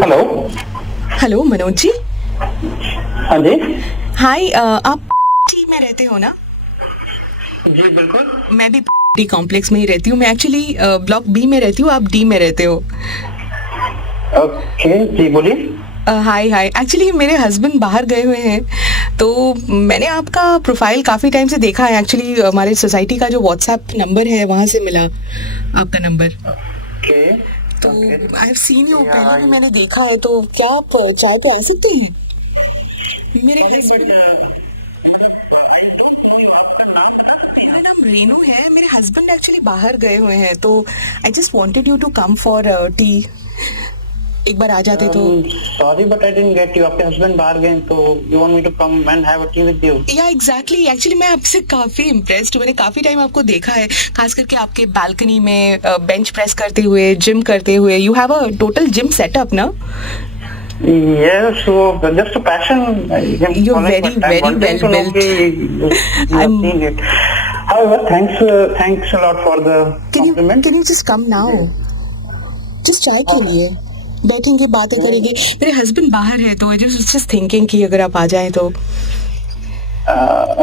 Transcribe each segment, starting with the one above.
Hello. Hello Manoj ji. हाँ जी। हाय, आप T में रहते हो ना? जी बिल्कुल। मैं भी टी कॉम्प्लेक्स में ही रहती हूँ। मैं एक्चुअली ब्लॉक बी में रहती हूँ, आप डी में रहते हो। ओके जी बोलिए। हाय हाय, एक्चुअली मेरे हस्बैंड बाहर गए हुए हैं, तो मैंने आपका प्रोफाइल काफ़ी टाइम से देखा है। एक्चुअली हमारे सोसाइटी का जो व्हाट्सएप नंबर है वहाँ से मिला आपका नंबर। ओके तो आई हैव सीन यू, पहले भी मैंने देखा है। तो क्या आप चाय पे आ सकते हैं? मेरा नाम रेनू है। मेरे हस्बैंड एक्चुअली बाहर गए हुए हैं, तो I just wanted you to come for tea. एक बार आ जाते तो। Sorry but I didn't get you. आपके हस्बैंड बाहर गए तो you want me to come and have a tea with you? या एग्जैक्टली, एक्चुअली मैं आपसे काफी इम्प्रेस्ड हूँ। मैंने काफी टाइम आपको देखा है, खास करके आपके बालकनी में बेंच प्रेस करते हुए, जिम करते हुए। You have a total gym setup ना? Yes, so just a passion. You're very well built. I'm seeing it. However, thanks a lot for the compliment. Can you just come now? Just चाय के लिए बैठेंगे, बातें करेंगे। मेरे husband बाहर है, तो just thinking कि अगर आप आ जाएं तो।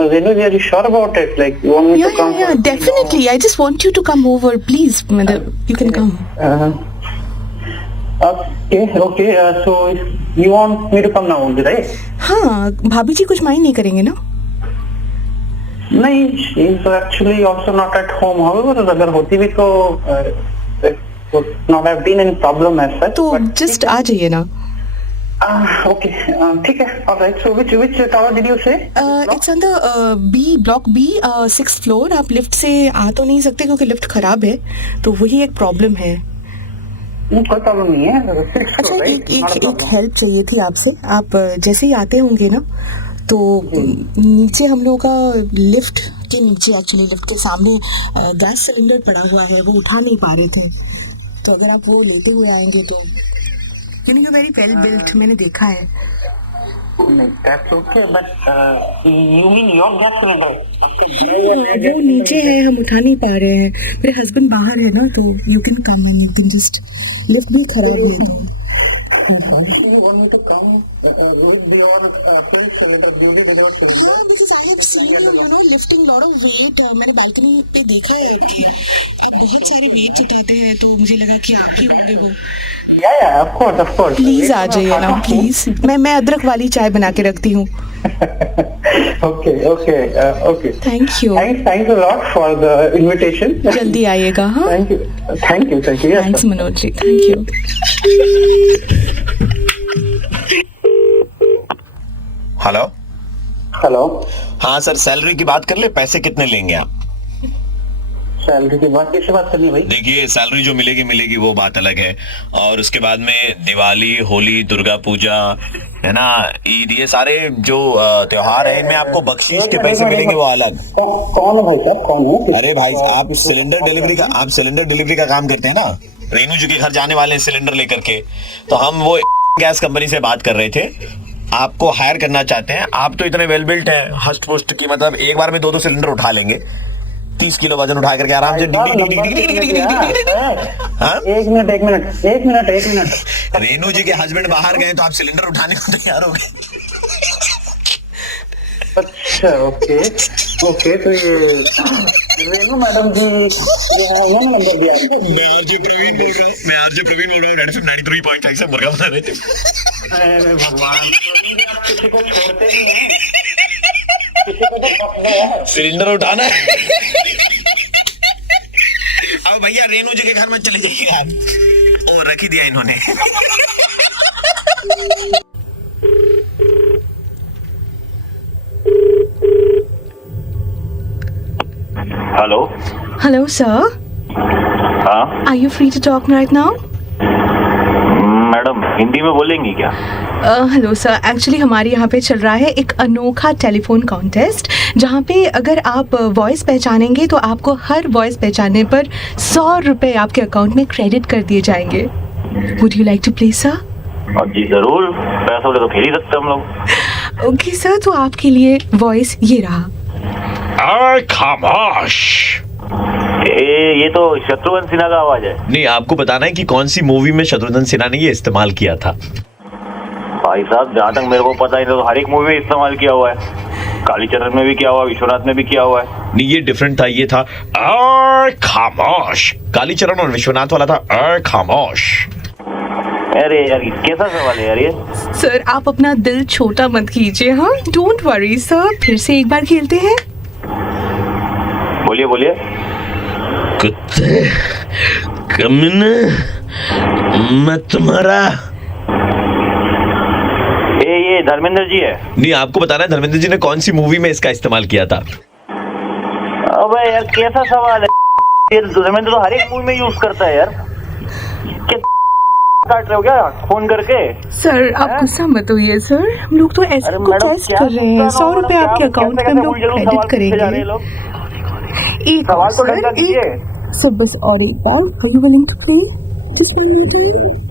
Renu, are you sure about it? Like, you want me to come? Yeah, definitely. I just want you to come over, please. You can come. Okay. So you want me to come now only, right? हाँ, भाभी जी कुछ mind नहीं करेंगे ना? नहीं, she is actually also not at home. However, अगर होती भी तो would not have been any problem as such. तो just आ जाइए ना। Okay, ठीक है. All right. So which tower did you say? It's on the block B, 6th floor. आप लिफ्ट से आ तो नहीं सकते क्योंकि लिफ्ट खराब है, तो वही एक प्रॉब्लम है। कोई प्रॉब्लम नहीं है। अच्छा, एक हेल्प चाहिए थी आपसे। आप जैसे ही आते होंगे ना, तो नीचे हम लोगों का लिफ्ट के नीचे, एक्चुअली लिफ्ट के सामने गैस सिलेंडर पड़ा हुआ है, वो उठा नहीं पा रहे थे। तो अगर आप वो लेते हुए आएंगे तो यू वेरी वेल बिल्ट, मैंने देखा है। That's okay, but you mean your gas cylinder? वो नीचे है, हम उठा नहीं पा रहे हैं। मेरे हस्बैंड बाहर है ना, तो you can come and you can just, lift भी खराब है तो। You want me to come with your filled cylinder? हाँ, because I have seen you lifting lot of weight. मैंने बालकनी पे देखा है आपकी, आप बहुत सारी वेट उठाते हैं, तो मुझे लगा कि आप ही होंगे वो। Yeah, of course. प्लीज आ जाइए ना, प्लीज। मैं अदरक वाली चाय बना के रखती हूँ। Okay. Thank you. Thanks a lot for the invitation. जल्दी आइएगा। हाँ, Thank you. Yes, thanks Manoj ji, thank you. Hello. हाँ सर, सैलरी की बात कर ले, पैसे कितने लेंगे आप? सैलरी की बात कैसे बात करनी भाई? देखिए, सैलरी जो मिलेगी वो बात अलग है, और उसके बाद में दिवाली, होली, दुर्गा पूजा है ना, ईद, ये सारे जो त्योहार है, इनमें आपको बख्शीश के पैसे मिलेंगे, वो अलग। कौन है भाई साहब, कौन है? अरे भाई, आप सिलेंडर डिलीवरी का काम करते हैं ना, रेनू जी के घर जाने वाले हैं सिलेंडर लेकर के, तो हम वो गैस कंपनी से बात कर रहे थे, आपको हायर करना चाहते हैं। आप तो इतने वेल बिल्ट हैं, हष्ट पुष्ट, की मतलब एक बार में 2 सिलेंडर उठा लेंगे, 30 किलो वजन उठा करके आराम से। एक मिनट। रेनू जी के हस्बैंड बाहर गए तो आप सिलेंडर उठाने को तैयार हो गए? अच्छा, ओके। तो ये रेनू मैडम जी नंबर दिया है। मैं आरजे प्रवीण बोल रहा हूँ। रेड एफएम 93.5 से मुर्गा बना रहे थे। अरे भगवान, आप किसी को छोड़ते ही नहीं, किसी को तो पकड़ना है, सिलेंडर उठाना है। अब भैया रेनू जी के घर में चले जाइए यार। ओ, रख ही दिया इन्होंने। Hello sir. हाँ are you free to talk right now? Madam, Hindi में बोलेंगी क्या? हेलो सर, एक्चुअली हमारे यहाँ पे चल रहा है एक अनोखा टेलीफोन कॉन्टेस्ट, जहाँ पे अगर आप वॉइस पहचानेंगे तो आपको हर वॉइस पहचानने पर 100 रुपये आपके अकाउंट में क्रेडिट कर दिए जाएंगे। Would you like to play sir? जी जरूर, पैसा बोले तो खेल ही सकते हम लोग। ओके सर, तो आपके लिए वॉइस ये रहा। अरे खामोश, ये तो शत्रुघ्न सिन्हा का आवाज है। नहीं, आपको बताना है कि कौन सी मूवी में शत्रुघ्न सिन्हा ने ये इस्तेमाल किया था। भाई साहब जहाँ तक मेरे को पता है तो हर एक मूवी में इस्तेमाल किया हुआ है। कालीचरण में भी किया हुआ है, विश्वनाथ में भी किया हुआ है। नहीं, ये डिफरेंट था, ये था खामोश। कालीचरण और विश्वनाथ वाला था खामोश। अरे यार कैसा सवाल है यार ये। सर आप अपना दिल छोटा मत कीजिए, हाँ, डोंट वरी सर, फिर से एक बार खेलते हैं। बोलिए बोलिए। कुत्ते कमीने, मैं तुम्हारा। ये धर्मेंद्र जी है। नहीं, आपको बताना है धर्मेंद्र जी ने कौन सी मूवी में इसका इस्तेमाल किया था। अबे यार कैसा सवाल है ये, धर्मेंद्र तो हर एक मूवी में यूज करता है यार। क्या काट रहे हो क्या फोन करके? सर आप गुस्सा मत होइए सर, हम लोग तो ऐसे अरे कुछ मैडम, टेस्ट क्या कर रहे हैं। गुस्सा 100 रुपए मैडम, आपके क्या अकाउंट कैसे में हम लोग उलझे क्रेडिट सवाल पूछे जा रहे करेंगे। हैं लोग। एक सवाल तो सर, ढंग का कीजिए। सर बस और एक बार, are you willing to play this meter?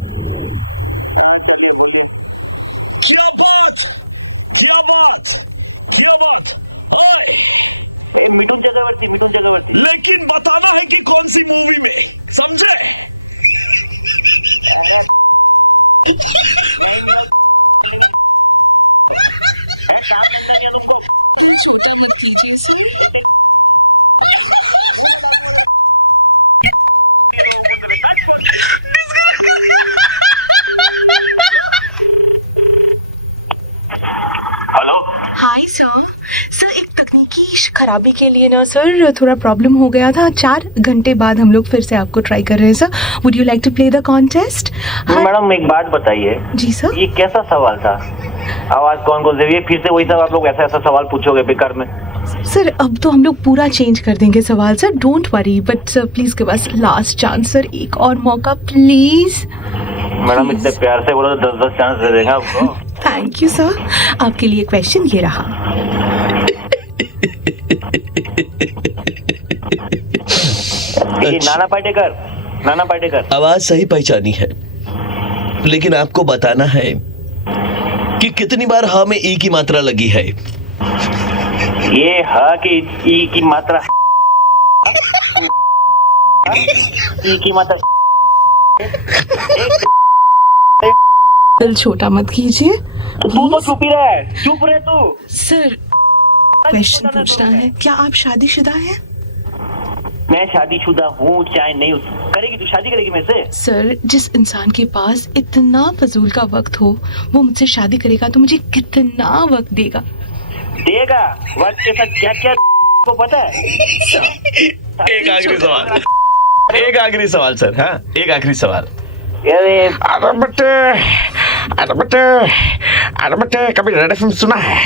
लेकिन बताना है कि कौन सी मूवी में, समझे? हाय सर, सर एक तकनीकी खराबी के लिए ना सर थोड़ा प्रॉब्लम हो गया था। 4 घंटे बाद हम लोग फिर से आपको ट्राई कर रहे हैं sir. Would you like to play the contest? Madam एक बात बताइए, जी सर। ये कैसा सवाल था? आवाज कौन कौन से? ये फिर से वही सब आप लोग ऐसा ऐसा सवाल पूछोगे बेकार में। सर अब तो हम लोग पूरा चेंज कर देंगे सवाल sir, don't worry, but sir please give us last chance sir, एक और मौका प्लीज। मैडम इतने प्यार से बोलो तो 10-10 चांस दे देंगे आपको। Thank you sir. आपके लिए क्वेश्चन ये रहा। ये नाना पाटेकर। आवाज सही पहचानी है, लेकिन आपको बताना है कि कितनी बार ह में ई की मात्रा लगी है। ये ह की ई की मात्रा ई की मात्रा दिल छोटा मत कीजिए। तू तो चुप ही रहे, चुप रहे तू। सर क्वेश्चन पूछना है, क्या आप शादीशुदा हैं? मैं शादीशुदा हूँ चाहे नहीं हूँ। करेगी तू शादी करेगी मेरे से? सर जिस इंसान के पास इतना फजूल का वक्त हो वो मुझसे शादी करेगा तो मुझे कितना वक्त देगा? देगा वक्त के साथ क्या क्या को पता है? एक आखिरी सवाल सर, हाँ एक आखिरी सवाल। अरे बेटे कभी रेड एफएम सुना है?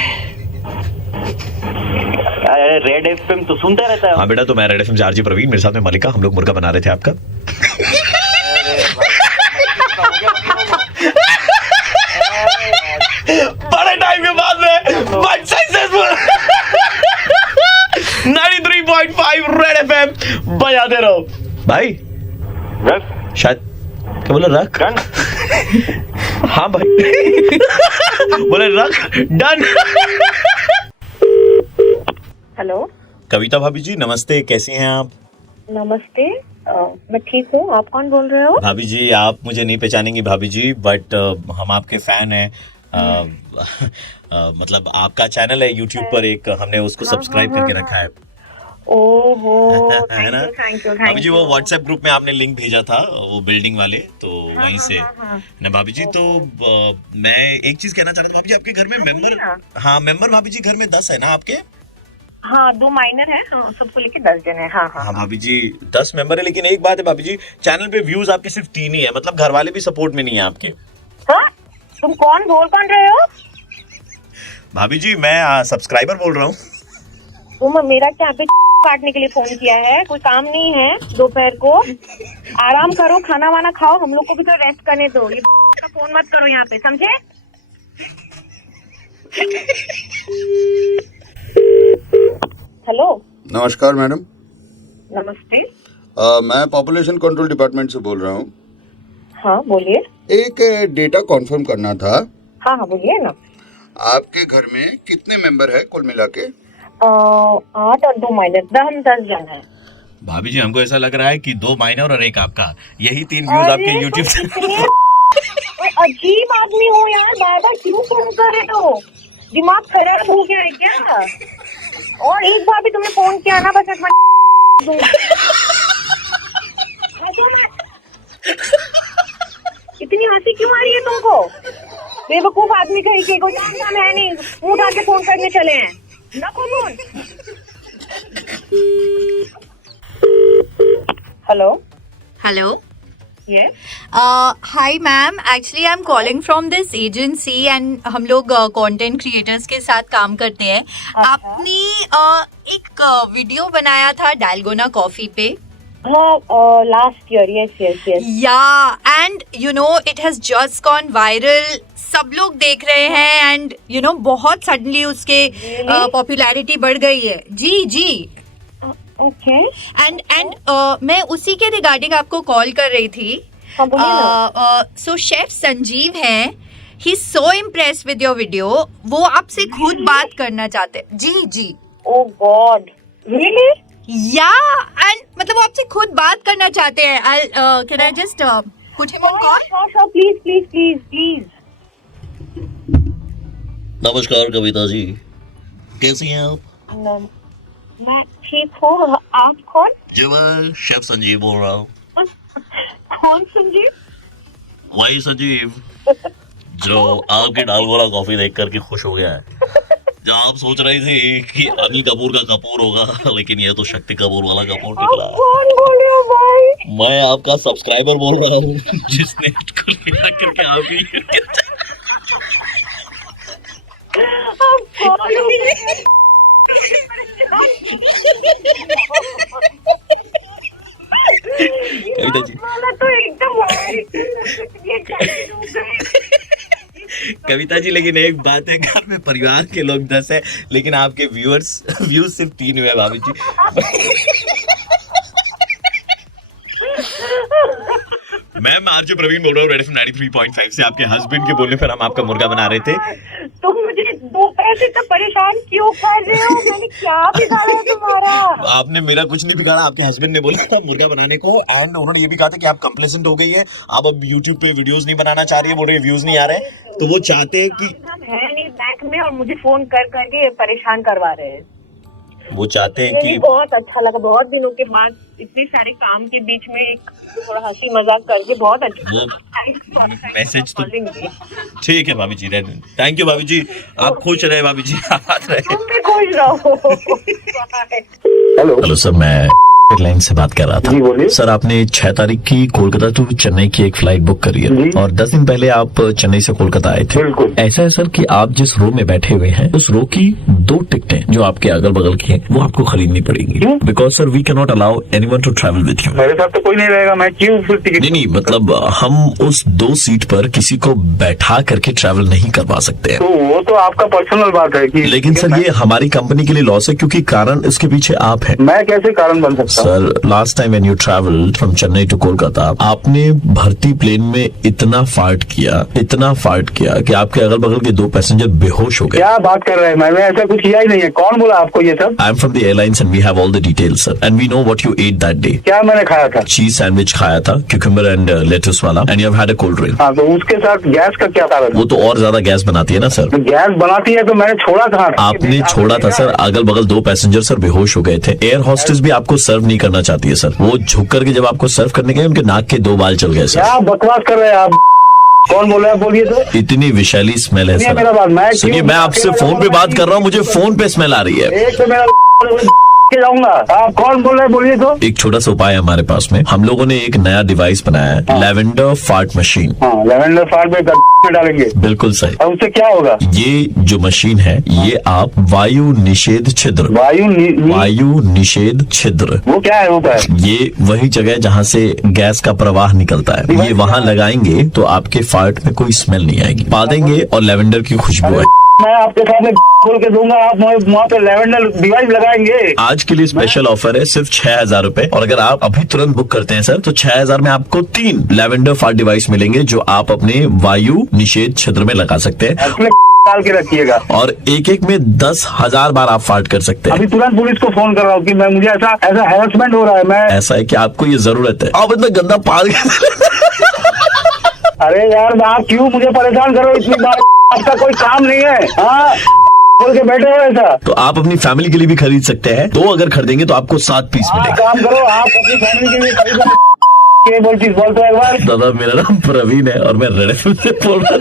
अरे रेड एफएम तो सुनता रहता है। हाँ बेटा, तो मैं रेड एफएम से आरजे प्रवीण, मेरे साथ में मलिका, हम लोग मुर्गा बना रहे थे आपका। बड़े टाइम के बाद में बट सक्सेसफुल 93.5 रेड एफएम बजाते रहो भाई। रख शायद क्या बोला? रख। हाँ भाई बोले रख, डन। हेलो कविता भाभी जी नमस्ते, कैसी हैं आप? नमस्ते, मैं ठीक हूँ। आप कौन बोल रहे हो? भाभी जी आप मुझे नहीं पहचानेंगी भाभी जी, बट हम आपके फैन हैं। मतलब आपका चैनल है यूट्यूब पर, एक हमने उसको सब्सक्राइब करके रखा है। ओहो है ना? थैंक यू भाभी जी वो व्हाट्सएप ग्रुप में आपने लिंक भेजा था वो बिल्डिंग वाले, तो वहीं से ना भाभी जी। तो मैं एक चीज कहना चाह रहा था भाभी जी, आपके घर में मेंबर, हाँ मेंबर भाभी जी घर में 10 है ना आपके? हाँ 2 माइनर है, सबको लेके 10 जन है। हाँ भाभी जी 10 मेंबर है, लेकिन एक बात है भाभी जी, चैनल पे व्यूज आपके सिर्फ 3 ही है, मतलब घर वाले भी सपोर्ट में नहीं है आपके। तुम कौन बोल रहे हो? भाभी जी मैं सब्सक्राइबर बोल रहा हूँ। तुम मेरा क्या पे काटने के लिए फोन किया है? कोई काम नहीं है दोपहर को? आराम करो, खाना वाना खाओ, हम लोग को भी तो रेस्ट करने दो। ये का फोन मत करो यहाँ पे, समझे? हेलो नमस्कार मैडम। नमस्ते। मैं पॉपुलेशन कंट्रोल डिपार्टमेंट से बोल रहा हूँ। हाँ बोलिए। एक डेटा कॉन्फर्म करना था। हाँ बोलिए ना। आपके घर में कितने मेंबर है कुल मिला के? 8 और 2 माइनर, हम 10 जन है। भाभी जी हमको ऐसा लग रहा है कि 2 माइनर और 1 आपका, यही 3 व्यूज आपके अरे, यूट्यूब तो से। कितने अजीब आदमी हो यार, बार बार क्यों फोन कर रहे हो? दिमाग खराब हो गया है क्या? और एक बार भी तुमने फोन किया ना, बस एक मिनट इतनी हंसी क्यों आ रही है तुमको? बेवकूफ आदमी कहीं के को काम है नहीं, मुंह उठा के फोन करने चले हैं। रखो phone. Hello Hello. Yes Hi ma'am, actually I'm calling from this agency and हम लोग content creators के साथ काम करते हैं। आपने एक वीडियो बनाया था डालगोना कॉफी पे। Last year. Yes Yeah, and you know it has just gone viral. सब लोग देख रहे हैं and you know बहुत सडनली उसके पॉपुलैरिटी बढ़ गई है। जी ओके। एंड मैं उसी के रिगार्डिंग आपको कॉल कर रही थी। हाँ, बोलिए ना। सो शेफ संजीव हैं, he so impress with your video, वो आपसे खुद बात करना चाहते हैं। जी oh God, really? Yeah and मतलब वो आपसे खुद बात करना चाहते हैं। Can I just put him on call? Please. नमस्कार कविता जी, कैसी हैं आप? मैं ठीक हूँ, आप कौन? जी मैं शेफ संजीव बोल रहा हूँ। कौन संजीव? वही संजीव जो आपके डालगोना कॉफी देख करके खुश हो गया है। जब आप सोच रही थी कि अनिल कपूर का कपूर होगा, लेकिन ये तो शक्ति कपूर वाला कपूर निकला। कौन बोल रहे हो भाई? मैं आपका सब्सक्राइबर बोल रहा हूँ, जिसने कुल मिला करके आपकी आप कौन हो? कविता जी, वाला तो एकदम कविता जी लेकिन एक बात है, घर में परिवार के लोग 10 है, लेकिन आपके व्यूज सिर्फ 3 हुए भाभी जी। मैम आरजे प्रवीण बोल रहा हूँ, रेड एफएम 93.5 से। आपके हस्बैंड के बोलने पर हम आपका मुर्गा बना रहे थे। तुम मुझे दोपहर से तो परेशान क्यों कर रहे हो? मैंने क्या बिगाड़ा है तुम्हारा? आपने मेरा कुछ नहीं बिगाड़ा, आपके हस्बैंड ने बोला था मुर्गा बनाने को, एंड उन्होंने ये भी कहा था कि आप कंप्लेसेंट हो गई है, आप अब यूट्यूब पे वीडियोस नहीं बनाना चाह रही है, बोल रहे व्यूज नहीं आ रहे हैं, तो वो चाहते हैं कि हम है नहीं बैंक में और मुझे फोन कर करके परेशान करवा रहे हैं। वो चाहते हैं मुझे कि बहुत अच्छा लगा, बहुत दिनों के बाद इतने सारे काम के बीच में एक थोड़ा हंसी मजाक करके बहुत अच्छा। मैसेज तो ठीक है भाभी जी, थैंक यू भाभी जी, आप खुश रहे भाभी जी, आबाद रहे। तुम भी खुश रहो। हेलो सर, मैं एयरलाइन से बात कर रहा था। जी बोलिए। सर आपने 6 तारीख की कोलकाता टू चेन्नई की एक फ्लाइट बुक करी है जी। और 10 दिन पहले आप चेन्नई से कोलकाता आए थे। बिल्कुल। ऐसा है सर कि आप जिस रो में बैठे हुए हैं उस रो की 2 टिकटें जो आपके अगल बगल की हैं वो आपको खरीदनी पड़ेंगी, because sir we can not allow anyone to travel with you. मेरे साथ तो कोई नहीं रहेगा, मैं क्यों फिर टिकट? नहीं मतलब हम उस 2 सीट पर किसी को बैठा करके ट्रैवल नहीं करवा सकते हैं। तो वो तो आपका पर्सनल बात है कि लेकिन सर ये हमारी कंपनी के लिए लॉस है, क्योंकि कारण इसके पीछे आप हैं। मैं कैसे कारण बन सकता हूँ? Sir last time when you travelled from Chennai to Kolkata, आपने भर्ती प्लेन में इतना फार्ट किया कि आपके अगल बगल के 2 पैसेंजर बेहोश हो गए। क्या बात कर रहे हैं? मैंने ऐसा कुछ किया ही नहीं है। कौन बोला आपको ये सब? I am from the airlines and we have all the details sir, and we know what you ate that day. क्या मैंने खाया था? चीज सैंडविच खाया था, क्यूकम्बर एंड लेटस वाला, and you have had a cold drink. हाँ, तो उसके साथ गैस का क्या कारण? वो तो और ज्यादा गैस बनाती है ना सर। तो गैस बनाती है तो मैंने छोड़ा कहाँ था? आपने छोड़ा था सर, अगल बगल 2 पैसेंजर सर बेहोश हो गए थे। एयर हॉस्टेस भी आपको सर्व नहीं करना चाहती है सर, वो झुक करके जब आपको सर्व करने गए उनके नाक के 2 बाल चल गए सर। क्या बकवास कर रहे हैं आप? कौन बोल रहा है? बोलिए तो। इतनी विशैली स्मेल है सुनिए मेरा बात, सर। सुनिए, मैं आपसे फोन पे बात कर रहा हूँ, मुझे फोन पे स्मेल आ रही है। एक तो मेरा जाऊंगा। आप कौन बोल रहे हैं? बोलिए तो। एक छोटा सा उपाय है हमारे पास में, हम लोगों ने एक नया डिवाइस बनाया है, लेवेंडर फार्ट मशीन। हाँ, लेवेंडर फार्ट में डालेंगे। बिल्कुल सही। और उससे क्या होगा? ये जो मशीन है ये आप वायु निषेध छिद्र वो क्या है? वो क्या है? ये वही जगह जहाँ से गैस का प्रवाह निकलता है, ये वहाँ लगाएंगे तो आपके फार्ट में कोई स्मेल नहीं आएगी। पा देंगे और लेवेंडर की खुशबू है। मैं आपके सामने खोल के दूंगा, आप वहाँ पे लेवेंडर डिवाइस लगाएंगे। आज के लिए स्पेशल ऑफर है, सिर्फ 6,000 रुपए, और अगर आप अभी तुरंत बुक करते हैं सर तो 6,000 में आपको 3 लेवेंडर फार्ट डिवाइस मिलेंगे जो आप अपने वायु निषेध क्षेत्र में लगा सकते हैं। डाल के रखिएगा। और एक एक में 10,000 बार आप फार्ट कर सकते हैं। अभी तुरंत पुलिस को फोन कर रहा हूँ कि मैं मुझे ऐसा हैरेसमेंट हो रहा है। मैं ऐसा है कि आपको ये जरूरत है, आप इतना गंदा पाल अरे यार आप क्यों मुझे परेशान करो इतनी बार? आपका कोई काम नहीं है? हाँ बोल के बैठे हो ऐसा। तो आप अपनी फैमिली के लिए भी खरीद सकते हैं। 2 अगर खरीदेंगे तो आपको 7 पीस मिलेगा। काम करो आप अपनी फैमिली के लिए खरीदो। बोल तो एक बार। दादा मेरा नाम प्रवीण है और मैं रेड एफएम से बोल रहा हूँ।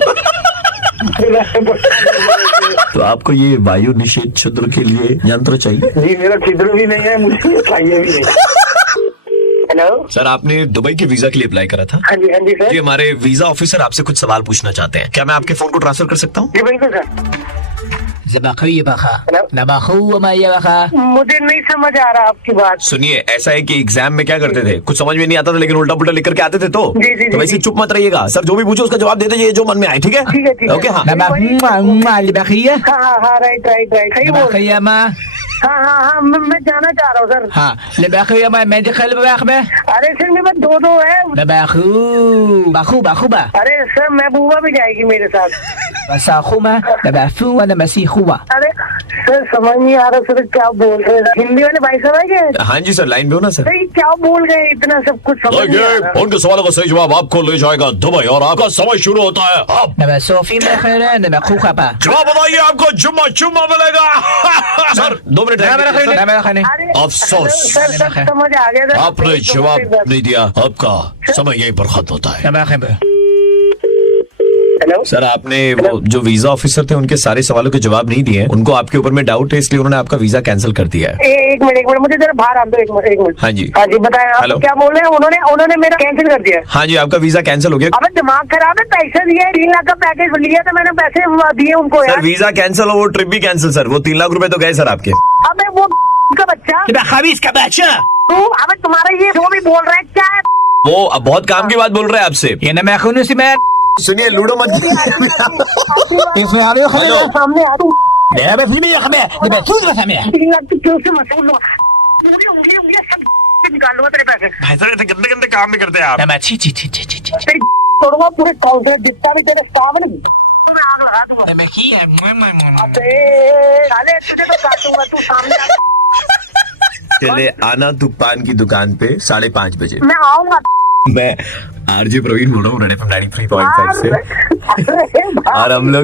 तो आपको ये वायु निषेध छिद्र के लिए यंत्र चाहिए? जी मेरा छिद्र भी नहीं है, मुझे चाहिए भी नहीं। हेलो सर, आपने दुबई के वीजा के लिए अप्लाई करा था? हाँ जी सर। जी, हमारे वीजा ऑफिसर आपसे कुछ सवाल पूछना चाहते हैं। क्या मैं आपके फोन को ट्रांसफर कर सकता हूँ? जी बिल्कुल सर। मुझे नहीं समझ आ रहा आपकी बात। सुनिए, ऐसा है कि एग्जाम में क्या करते थे, कुछ समझ में नहीं आता था लेकिन उल्टा पुल्टा लिख करके आते थे। तो जी, वैसे चुप मत रहिएगा सर, जो भी पूछो उसका जवाब दे दीजिए जो मन में आए। ठीक है? ठीक है। ओके। हाँ हाँ राइट सही बोल। हाँ मैं जाना चाह रहा हूँ सर। अरे सर मेरे पास 2 है। अरे सर महबूबा भी जाएगी मेरे साथ। अरे सर समझ नहीं आ रहा सर क्या बोल रहे हैं। हिंदी वाले भाई साहब है क्या? हाँ जी सर, लाइन पे हो ना सर? सर क्या बोल गए, इतना सब कुछ समझ नहीं आ रहा। उनके सवालों का सही जवाब आपको ले जाएगा दुबई और आपका समय शुरू होता है अब। जवाब बताइए, आपको जुम्मा मिलेगा। सर 2 मिनट अफसोस, सर समझ आ गया सर। आपने जवाब नहीं दिया, आपका समय यहीं पर खत्म होता है। हेलो सर, आपने वो जो वीजा ऑफिसर थे उनके सारे सवालों के जवाब नहीं दिए। उनको आपके ऊपर में डाउट है, इसलिए उन्होंने आपका वीजा कैंसिल कर दिया है। एक मिनट मुझे जरा बाहर आ दो। एक मिनट। हाँ जी बताएं आप क्या बोल रहे हैं? उन्होंने मेरा कैंसिल कर दिया। हाँ जी, आपका वीजा कैंसिल हो गया। अबे दिमाग खराब है, पैसे दिए 3 लाख का पैकेज लिया था मैंने, पैसे दिए उनको सर यार। वीजा कैंसिल हो, वो ट्रिप भी कैंसिल सर। वो 3 लाख रुपए तो गए सर आपके। अबे वो का बच्चा तू, अबे तुम्हारा ये जो भी बोल रहा है क्या है? वो अब बहुत काम की बात बोल रहे हैं आपसे। सुनिए, लूडो मत सामने आ तू। 3 लाख क्यों से मसूल लो? उंगली सब निकाल लो तेरे पैसे। भाई साहब गंदे गंदे काम भी करते हैं आप। तेरी तोड़ूंगा पूरे काउंटर, जितना भी तेरे स्टाफ है ना मैं आग लगा दूंगा। अबे साले तुझे तो काटूंगा, तू सामने आ। चले आना दुकान की दुकान पे 5:30 बजे। मैं आऊंगा। मैं आरजे प्रवीण बोल रहा हूँ, रेड एफएम 93.5 से। और हम लोग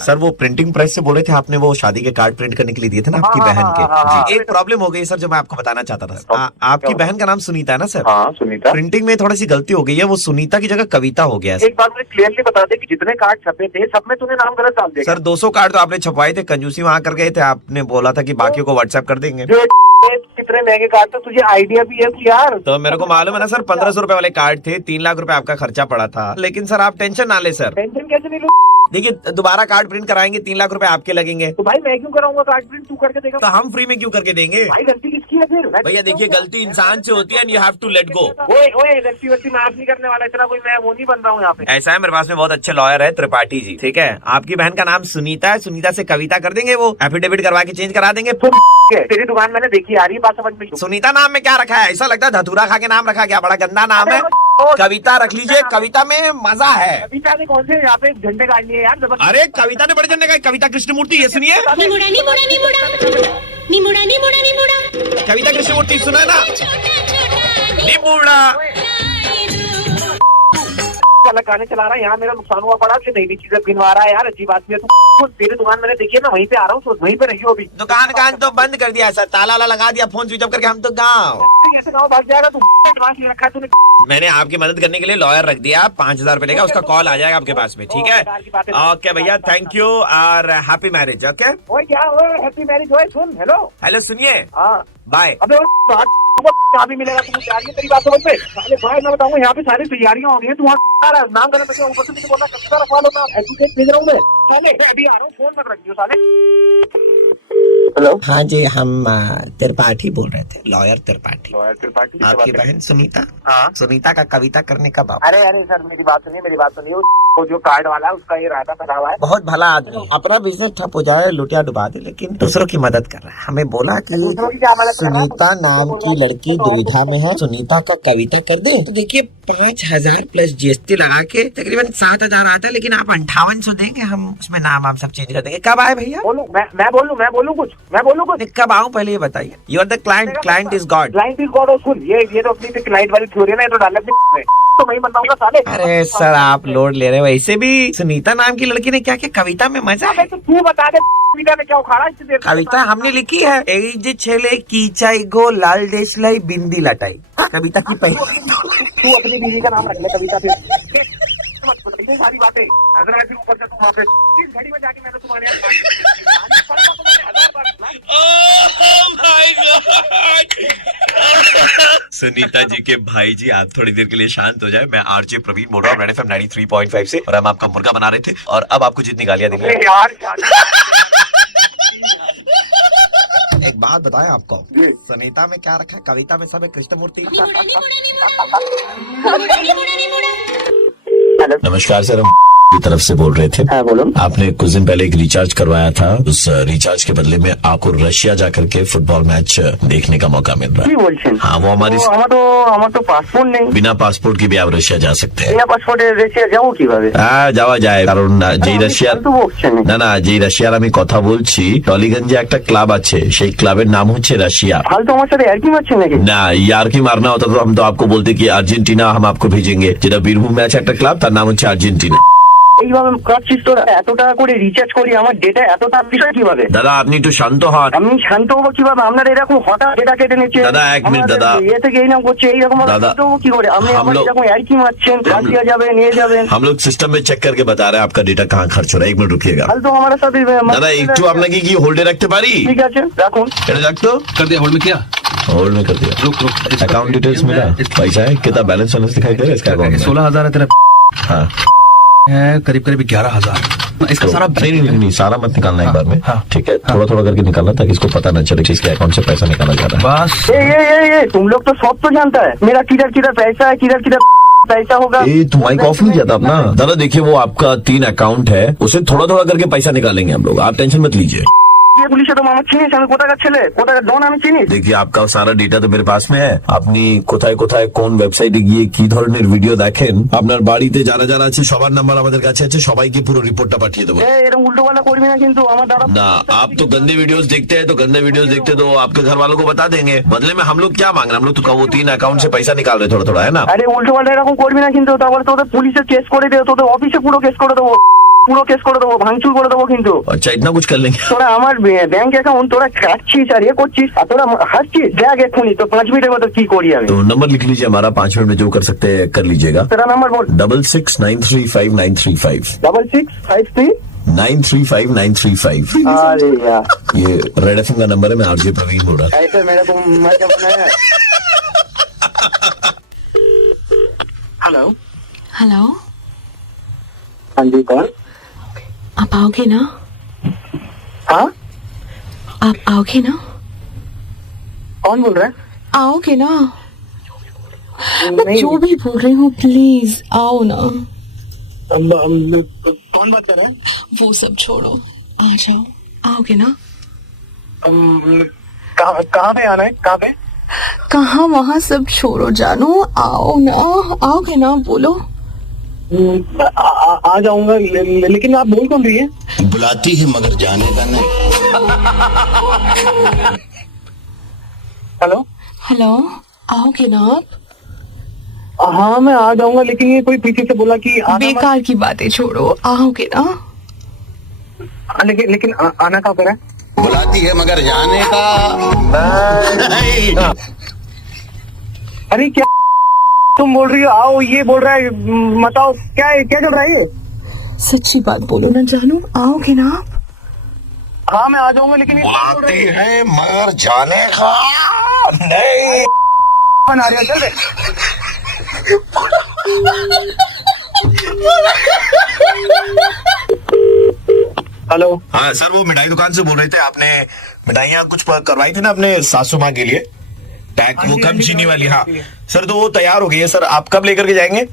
सर वो प्रिंटिंग प्रेस से बोल रहे थे, आपने वो शादी के कार्ड प्रिंट करने के लिए दिए थे ना आपकी बहन के। जी, एक प्रॉब्लम हो गई सर जो मैं आपको बताना चाहता था। आपकी बहन का नाम सुनीता है ना सर? हाँ सुनीता। प्रिंटिंग में थोड़ी सी गलती हो गई है, वो सुनीता की जगह कविता हो गया है। एक बात मुझे क्लियरली बता दे कि जितने कार्ड छपे थे सब में तूने नाम गलत डाल दिया। सर 200 कार्ड तो आपने छपवाए थे, कंजूसी वहाँ कर गए थे। आपने बोला था कि बाकियों को व्हाट्सएप कर देंगे। कितने महंगे कार्ड थे, तुझे आइडिया भी है यार? तो मेरे को मालूम है ना सर, 1500 रुपए वाले कार्ड थे, 3 लाख रुपए आपका खर्चा पड़ा था। लेकिन सर आप टेंशन ना ले सर, टेंशन कैसे नहीं लूं? देखिए दोबारा कार्ड प्रिंट कराएंगे, 3 लाख रुपए आपके लगेंगे। तो भाई मैं क्यों कराऊंगा कार्ड प्रिंट, तू करके देगा। तो हम फ्री में क्यों करके देंगे? भाई गलती किसकी है फिर? भैया देखिए, गलती इंसान से होती है and you have to let go. ओए गलती वलती माफ नहीं करने वाला, इतना कोई मैं वो नहीं बन रहा हूँ यहाँ पे। ऐसा है, मेरे पास में बहुत अच्छे लॉयर है, त्रिपाठी जी। ठीक है, आपकी बहन का नाम सुनीता है, सुनीता से कविता कर देंगे, वो एफिडेविट करवा के चेंज करा देंगे। तेरी दुकान मैंने देखी आ रही है, बात समझ में। सुनीता नाम में क्या रखा है? ऐसा लगता है धतूरा खा के नाम रखा गया, बड़ा गंदा नाम है। कविता रख लीजिए, कविता में मजा है। कविता ने कौन से यहाँ पे झंडे गाड़ लिए यार? अरे कविता ने बड़े झंडे का, कविता कृष्णमूर्ति, ये सुनिए। कविता कृष्णमूर्ति सुना है ना? निमुड़ा अलग गाने चला रहा है, यहाँ मेरा नुकसान हुआ पड़ा, नई नई चीजें गिनवा रहा है यार। अच्छी बात भी है। तो तेरी दुकान मैंने देखी है ना, वहीं पे आ रहा हूँ, वहीं पे रहियो अभी। दुकान तो बंद कर दिया सर, ताला लगा दिया, फोन स्विच ऑफ करके हम तो गाँव। ऐसे गाँव भाग जाएगा तू, एडवांस ले रखा है तूने। मैंने आपकी मदद करने के लिए लॉयर रख दिया, 5000 रुपए लेगा, उसका कॉल आ जाएगा आपके पास में। ठीक है, ओके भैया, थैंक यू और हैप्पी मैरिज। ओके क्या हैप्पी मैरिज हो? सुन, हेलो सुनिए, हाँ बाय। अबे कहाँ भी मिलेगा तुझे? आ रही है तेरी बात समझ में? अरे भाई मैं बताऊंगा, यहाँ पे सारी तैयारियां हो गई है, तू वहाँ नाम गलत रखा, ऊपर से मुझे बोला कविता रखवा लो, मैं एजुकेट भेज रहा हूँ मैं। साले अभी आ रहा हूँ, फोन मत रख दियो साले। हेलो। हाँ जी, हम त्रिपाठी बोल रहे थे, लॉयर त्रिपाठी। लॉयर त्रिपाठी आपकी बहन सुनीता, हाँ। सुनीता का कविता करने का बाप। अरे सर मेरी बात सुनिए वो जो कार्ड वाला है उसका ये रायता पड़ा हुआ है। बहुत भला आदमी है, अपना बिजनेस ठप हो जाए, लुटिया डुबा दे, लेकिन दूसरों की मदद कर रहा है। हमें बोला कि सुनीता नाम की लड़की दुविधा में है, सुनीता का कविता कर दे। तो देखिए 5,000 प्लस GST लगा के तकरीबन 7,000 आता है, लेकिन आप 5800 देंगे, हम उसमें नाम आप सब चेंज कर देंगे। कब आए भैया? मैं बोलूं कुछ। कब आऊँ पहले ये बताइए। You are the client, client is God. Client is God. सुन ये तो अपनी क्लाइंट वाली थ्योरी है ना, ये तो डाल तो मैं ही बताऊंगा साले। अरे सर आप लोड ले रहे हो। वैसे भी सुनीता नाम की लड़की ने क्या क्या कविता में मजा है। तो तू बता दे कविता में क्या उखाड़ा इतनी देर? कविता हमने लिखी है, ए जे छेले कीचाई गो लाल देशलाई बिंदी लटाई। कविता की पहली। तू अपनी बीवी का नाम रख ले कविता पे। मत बताइए सारी बातें। अगर ऐसे ऊपर से तू वहाँ पे इस घड़ी में जाके मैंने तुम्हारे सुनीता जी के भाई जी, आप थोड़ी देर के लिए शांत हो जाए। मैं आरजे प्रवीण बोल रहा हूँ, रेड एफएम 93.5 से, और हम आपका मुर्गा बना रहे थे, और अब आपको जितनी गालियां दी यार एक बात बताएं आपको, सुनीता में क्या रखा है? कविता में सब है कृष्णमूर्ति। नमस्कार सर, हम की तरफ से बोल रहे थे। हाँ बोलो। आपने कुछ दिन पहले एक रिचार्ज करवाया था, उस रिचार्ज के बदले में आपको रशिया जाकर के फुटबॉल मैच देखने का मौका मिल रहा है। हाँ, वो हमारी तो पासपोर्ट नहीं। बिना पासपोर्ट की भी आप रशिया जा सकते हैं। बिना पासपोर्ट रशिया যাবো কিভাবে? হ্যাঁ যাওয়া যায়, কারণ যেই রাশিয়ার না যেই রাশিয়ার আমি কথা বলছি, টলিগঞ্জে একটা ক্লাব আছে, সেই ক্লাবের নাম হচ্ছে রাশিয়া। ফালতু আমার সাথে ইয়ার্কি মারছেন নাকি? না, ইয়ার্কি मारना होता तो हम तो आपको बोलते कि अर्जेंटीना हम आपको भेजेंगे। যেটা বীরভূম ম্যাচ একটা ক্লাব, তার নাম হচ্ছে আর্জেন্টিনা। এইভাবে কাটছিস তোরা? এত টাকা করে রিচার্জ করি, আমার ডেটা এত টাকা বিষয় কিভাবে? দাদা আপনি একটু শান্ত হন। আমি শান্ত হবো কিভাবে? আপনারা এরকম হঠাৎ ডেটা কেটে নিচ্ছে। দাদা এক মিনিট দাদা, ये থেকে এই নাম করছে, এইরকম দাদা কি করে? আপনি আমার এরকম ইয়ার্কি মারছেন, রাশিয়া যাবে নিয়ে যাবেন। हम लोग सिस्टम में चेक करके बता रहे हैं आपका डेटा कहाँ खर्च हो रहा है। एक मिनट रुकिएगा ফালতু আমার সাথে দাদা, একটু আপনাকে কি হোল্ডে রাখতে পারি? ঠিক আছে রাখুন। এটা রাখতো कर दिया, होल्ड में किया। होल्ड में कर दिया। रुक अकाउंट डिटेल्स मिला, पैसा है कितना, बैलेंस दिखाई दे रहा है इसका अकाउंट में? 16,000 है तेरा, हाँ है करीब 11,000। इसका सारा नहीं, सारा मत निकालना एक बार में। हाँ। ठीक है, थोड़ा थोड़ा करके निकालना ताकि इसको पता न चले कि इसके अकाउंट से पैसा निकाला जा रहा है। बस ये तुम लोग तो सब तो जानता है मेरा किधर पैसा है, किधर पैसा होगा। तुम्हारी कॉफ नहीं जाता अपना दादा। देखिए वो आपका 3 अकाउंट है, उसे थोड़ा थोड़ा करके पैसा निकालेंगे हम लोग, आप टेंशन मत लीजिए। ये पुलिस तो मामा চিনিস আমি কোথাকার ছেলে, কোথাকার ডন আমি চিনি। देखिए आपका सारा डेटा तो मेरे पास में है। আপনি কোথায় কোথায় কোন ওয়েবসাইটে গিয়ে কি ধরনের ভিডিও দেখেন, আপনার বাড়িতে যারা যারা আছে সবার নাম্বার আমাদের কাছে আছে, সবাইকে পুরো রিপোর্টটা পাঠিয়ে দেবো। এরকম উল্টোপাল্টা করবি না কিন্তু আমার দাদা। ना आप तो गंदे वीडियोस देखते हैं, तो गंदे वीडियोस देखते तो आपके घर वालों को बता देंगे। बदले में हम लोग क्या मांग रहे हैं? हम लोग तो वो 3 अकाउंट से पैसा निकाल रहे थोड़ा थोड़ा, है ना। আরে উল্টোপাল্টা এরকম করবি না কিন্তু, তারপরে তোদের পুলিশে কেস করে দেবো, তোদের অফিসে পুরো কেস করে দেবো, ভাঙচুর করে দেবো কিন্তু। अच्छा इतना कुछ कर लेंगे। তোরা আমার ব্যাংক অ্যাকাউন্ট তোরা কাটছিস আর করছিস, আর তোরা হাসছিস। দেখ এক্ষুনি তো 5 মিনিটের মতো কি করি আমি। तो नंबर लिख लीजिए हमारा, 5 मिनट में जो कर सकते हैं कर लीजिएगा। तेरा नंबर बोल। 66935935 6653 935 अरे यार ये रेड एफएम का नंबर है। मैं आरजे प्रवीण बोल रहा ऐसे मेरे को मर क्या बनाया। हेलो हेलो, हाँ जी कौन? आप आओगे ना? हाँ आप आओगे ना? कौन बोल रहा है? आओगे ना? मैं जो भी बोल रही हूँ, प्लीज आओ ना। कौन बात कर रहे हैं? वो सब छोड़ो, आ जाओ। आओगे ना? कहाँ पे आना है? कहाँ पे? कहाँ वहाँ सब छोड़ो जानो, आओ ना। आओगे ना? बोलो। आ जाऊंगा, लेकिन आप बोल कौन रही है? बुलाती है मगर जाने का नहीं। हेलो हेलो, आओगे ना आप? हाँ मैं आ जाऊंगा, लेकिन ये कोई पीछे से बोला कि बेकार की बातें छोड़ो, आओगे ना? लेकिन आना कहाँ पर है? बुलाती है मगर जाने का नहीं। अरे क्या तुम बोल रही हो? आओ ये बोल रहा है, बताओ क्या चल रहा है ये? सच्ची बात बोलो ना जानू, आओगे ना आप? हाँ मैं आ जाऊंगा, लेकिन बुलाती है मगर जाने का नहीं। बना रहे हो, चल रहे। हेलो। हाँ सर, वो मिठाई दुकान से बोल रहे थे, आपने मिठाइयाँ कुछ करवाई थी ना अपने सासू माँ के लिए, पैक, वो कम चीनी वाली। हाँ सर, तो वो तैयार हो गई है सर, आप कब लेकर के जाएंगे?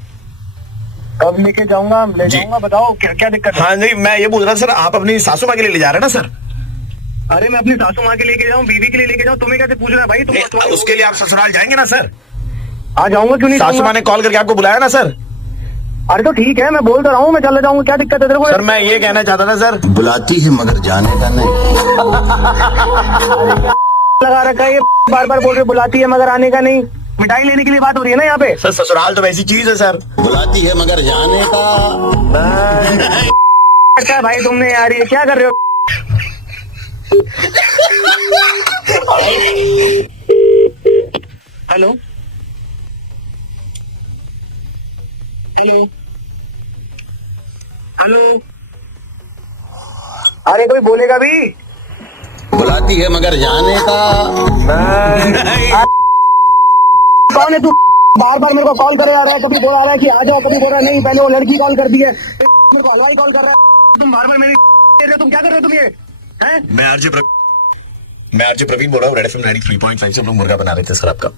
कब लेके जाऊंगा? ले जाऊंगा, बताओ क्या क्या दिक्कत है? हाँ नहीं, मैं ये बोल रहा सर, आप अपनी सासू माँ के लिए ले जा रहे हैं ना सर? अरे मैं अपनी सासू माँ के लेके जाऊँ, बीवी के लिए लेके जाऊँ, तुम्हें कैसे पूछ रहा है भाई? तुम उसके लिए आप ससुराल जाएंगे ना सर? आ जाऊंगा, क्यों नहीं? सासू माँ ने कॉल करके आपको बुलाया ना सर? अरे तो ठीक है, मैं बोल तो रहा हूँ, मैं चले जाऊंगा, क्या दिक्कत है तेरे को? सर मैं ये कहना चाहता था सर, बुलाती है मगर जाने का नहीं। लगा रखा है ये, बार बार बोल रहे बुलाती है मगर आने का नहीं। मिठाई लेने के लिए बात हो रही है ना यहाँ पे। सर ससुराल तो वैसी चीज है सर। बुलाती है मगर जाने का क्या भाई तुमने यार, ये क्या कर रहे हो? हेलो हेलो, अरे कोई बोलेगा भी? बुलाती है मगर जाने का। कौन है तू? बार बार मेरे को कॉल करे आ रहा है, कभी बोल रहा है कि आ जाओ, कभी बोल रहा है नहीं, पहले वो लड़की कॉल कर दी है, मेरे को हलवाई कॉल कर रहा है, तुम बार बार मेरी दे रहे हो, तुम क्या कर रहे हो तुम ये? हैं? मैं आरजे प्रवीण बोल रहा हूँ, रेड एफएम 93.5 से हम लोग मुर्गा बना रहे थे सर आपका।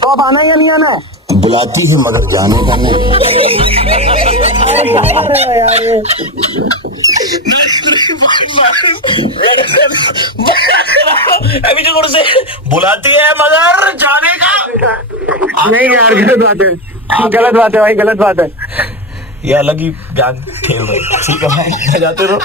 तो अब आना है या नहीं आना है? बुलाती है मगर जाने का नहीं। यार अभी जो से बुलाती है मगर जाने का नहीं यार, गलत बात है, गलत बात है भाई, गलत बात है। ये अलग ही ज्ञान खेल रहे। ठीक है भाई, जाते रहो।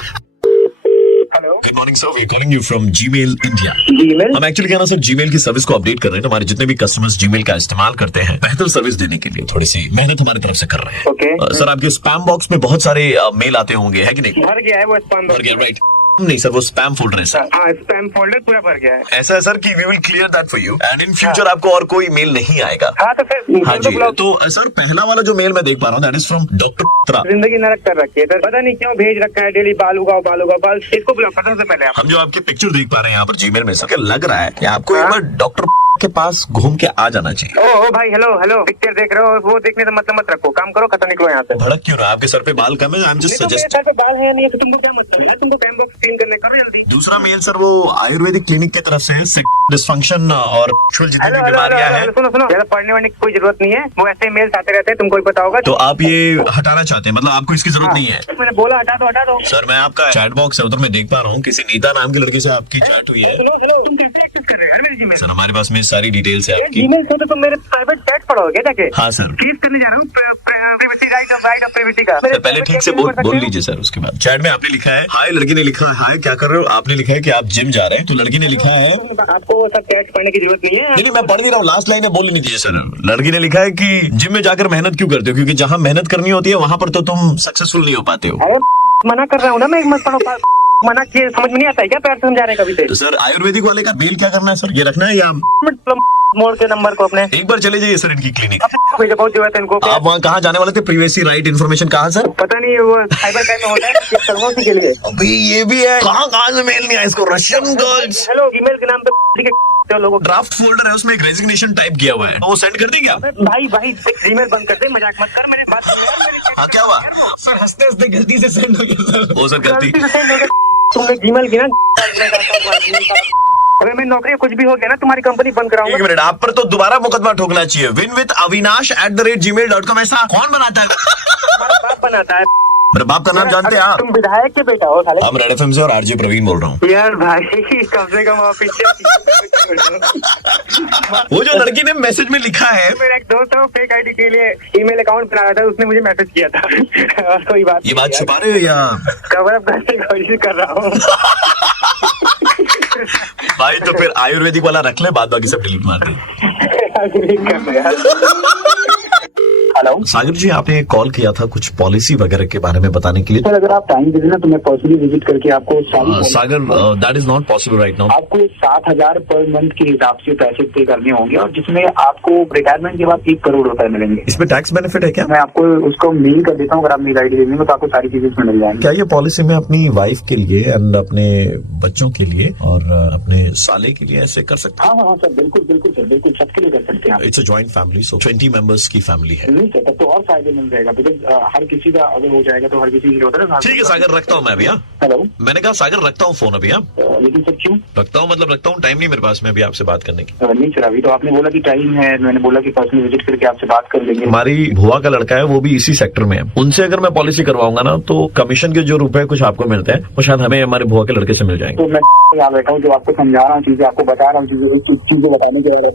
Good morning sir, we calling you from Gmail India. Gmail? हम एक्चुअली क्या ना सर, जीमेल की सर्विस को अपडेट कर रहे हैं। हमारे जितने भी कस्टमर्स जीमेल का इस्तेमाल करते हैं, बेहतर सर्विस देने के लिए थोड़ी सी मेहनत हमारी तरफ से कर रहे हैं। ओके। सर आपके स्पैम बॉक्स में बहुत सारे मेल आते होंगे, है कि नहीं? भर गया है वो स्पैम, भर गया, राइट? नहीं सर, वो स्पैम फोल्डर है सर। हाँ, स्पैम फोल्डर पूरा भर गया है। ऐसा है सर कि we will clear that for you and in future आपको और कोई मेल नहीं आएगा। हाँ तो फिर हाँ जी, तो सर पहला वाला जो मेल मैं देख पा रहा हूँ, दैट इज फ्रॉम डॉक्टर। जिंदगी नरक कर रखी है, पता नहीं क्यों भेज रखा है, डेली बाल उगाओ बाल उगाओ बाल, इसको ब्लॉक करने से पहले हम जो आपके पिक्चर देख पा रहे हैं यहाँ पर जीमेल में, सर लग रहा है कि आपको एक बार डॉक्टर के पास घूम के आ जाना चाहिए। ओ भाई, हेलो हेलो, पिक्चर देख रहे हो, वो देखने से मतलब मत रखो, काम करो, खत्म निकलो यहाँ से। भड़क क्यों रहा? आपके सर पे बाल कम है, I am just suggest. Sir पे बाल है नहीं तो तुमको क्या मतलब है? तुमको स्पैम बॉक्स क्लीन करने करो जल्दी। दूसरा मेल सर वो आयुर्वेदिक क्लिनिक की तरफ से है, डिस्फंक्शन और सेक्सुअल जितनी भी बीमारियां हैं। सुनो सुनो, ज्यादा पढ़ने वढ़ने की कोई जरूरत नहीं है, वो ऐसे मेल्स आते रहते हैं, तुमको भी पता होगा। तो आप ये हटाना चाहते हैं, मतलब आपको इसकी जरूरत नहीं है? मैंने बोला हटा दो हटा दो। सर मैं आपका चैट बॉक्स है, उधर मैं देख पा रहा हूँ किसी नीता नाम के लड़के से आपकी चैट हुई है। तुम कैसे एक्सेस कर रहे हो यार मेरी जीमेल? सर हमारे पास में सारी डिटेल्स है आपकी। जीमेल से तो तुम मेरे प्राइवेट चैट पढ़ोगे जाके? हाँ सर। फीस करने जा रहा हूँ प्राइवेसी, राइट ऑफ प्राइवेसी का। सर पहले ठीक से बोल लीजिए सर, उसके बाद चैट में आपने लिखा है हाय, लड़की ने लिखा है हाय क्या कर रहे हो, आपने लिखा है कि आप जिम जा रहे हैं, तो लड़की ने लिखा है आपको वो सब चैट पढ़ने की जरूरत नहीं है। नहीं मैं पढ़ नहीं रहा हूँ, लास्ट लाइन में बोल नहीं दीजिए सर। लड़की ने लिखा है कि जिम में जाकर मेहनत क्यों करते हो, क्योंकि जहाँ मेहनत करनी होती है वहाँ पर तो तुम सक्सेसफुल नहीं हो पाते हो। अरे मना कर रहा हूँ ना मैं, मत पढ़ो, मना किए, समझ में नहीं आता है क्या? प्यार समझा रहे कभी से? तो सर आयुर्वेदिक वाले का बिल क्या करना है सर, ये रखना है या मोड़ के नंबर को अपने एक बार चले जाइए सर इनकी क्लिनिक। बहुत जरूरत है इनको। आप वहाँ कहाँ जाने वाले थे? प्रीवियसली राइट इन्फॉर्मेशन कहाँ सर? पता नहीं, वो साइबर क्राइम में होता है, चेक करूंगा उसी के लिए। अभी ये भी है, कहाँ से मेल नहीं आया इसको? Russian girls. हेलो, ईमेल के नाम पे लोगों ड्राफ्ट फोल्डर है, उसमें एक रेजिग्नेशन टाइप किया हुआ है, वो सेंड कर दी क्या? भाई ईमेल बंद कर दे, मजाक मत कर, मैंने बात। हाँ क्या हुआ सर? हंसते हंसते गलती से सेंड हो गया सर। वो सर गलती तुमने जीमेल की ना। अगर मैं नौकरी कुछ भी हो गया ना, तुम्हारी कंपनी बंद कराऊंगा। एक मिनट, आप पर तो दोबारा मुकदमा ठोकना चाहिए। win-with-avinash@gmail.com ऐसा कौन बनाता है? हमारा बाप बनाता है। मेरे बाप का नाम जानते हैं आप? तुम विधायक के बेटा हो साले। हम रेड एफएम से और आरजे प्रवीण बोल रहा हूँ। यार भाई कम से कम आप पीछे। वो जो लड़की ने मैसेज में लिखा है, मेरा एक दोस्त है, वो फेक आईडी के लिए ईमेल अकाउंट बना रहा था, उसने मुझे मैसेज किया था। और कोई बात ये बात छुपा रहे हो या कवर अप करने की कोशिश कर रहा हूँ? भाई तो फिर आयुर्वेदिक वाला रख ले, बाद बाकी सब डिलीट मार दे। हेलो सागर जी, आपने कॉल किया था कुछ पॉलिसी वगैरह के बारे में बताने के लिए। सर अगर आप टाइम दे देना तो मैं पर्सनली विजिट करके आपको Sagar that is not possible right now. आपको 7,000 पर मंथ के हिसाब से पैसे पे करने होंगे, और जिसमें आपको रिटायरमेंट के बाद 1 करोड़ रुपए मिलेंगे। इसमें टैक्स बेनिफिट है क्या? मैं आपको उसको मेल कर देता हूँ, अगर आप मेल आईडी देंगे तो आपको सारी चीजें इसमें मिल जाएंगी। क्या ये पॉलिसी में अपनी वाइफ के लिए एंड अपने बच्चों के लिए और अपने साले के लिए ऐसे कर सकते हैं? हाँ हाँ सर, बिल्कुल बिल्कुल सर, बिल्कुल सबके लिए कर सकते हैं। It's a joint family, so 20 members की फैमिली है। नहीं ठीक है, तब तो और फायदे मिल जाएगा, बिकॉज हर किसी का अगर हो जाएगा तो हर किसी के लिए होता है ना। ठीक है सागर, रखता हूँ मैं अभी। हेलो, मैंने कहा सागर रखता हूँ फोन अभी। लेकिन सर क्यों रखता हूँ मतलब रखता हूँ, टाइम नहीं मेरे पास में अभी आपसे बात करने की। नहीं सर, अभी तो आपने बोला कि टाइम है, मैंने बोला कि पर्सनल विजिट करके आपसे बात कर लेंगे। हमारी भुआ का लड़का है, वो भी इसी सेक्टर में है, उनसे अगर मैं पॉलिसी करवाऊंगा ना तो कमीशन के जो रुपए कुछ आपको मिलते हैं वो शायद हमें हमारे भुआ के लड़के से मिल जाएंगे। तो मैं यहाँ बैठा हूँ, जो आपको समझा रहा हूँ चीजें, आपको बता रहा हूँ चीजें बताने के बाद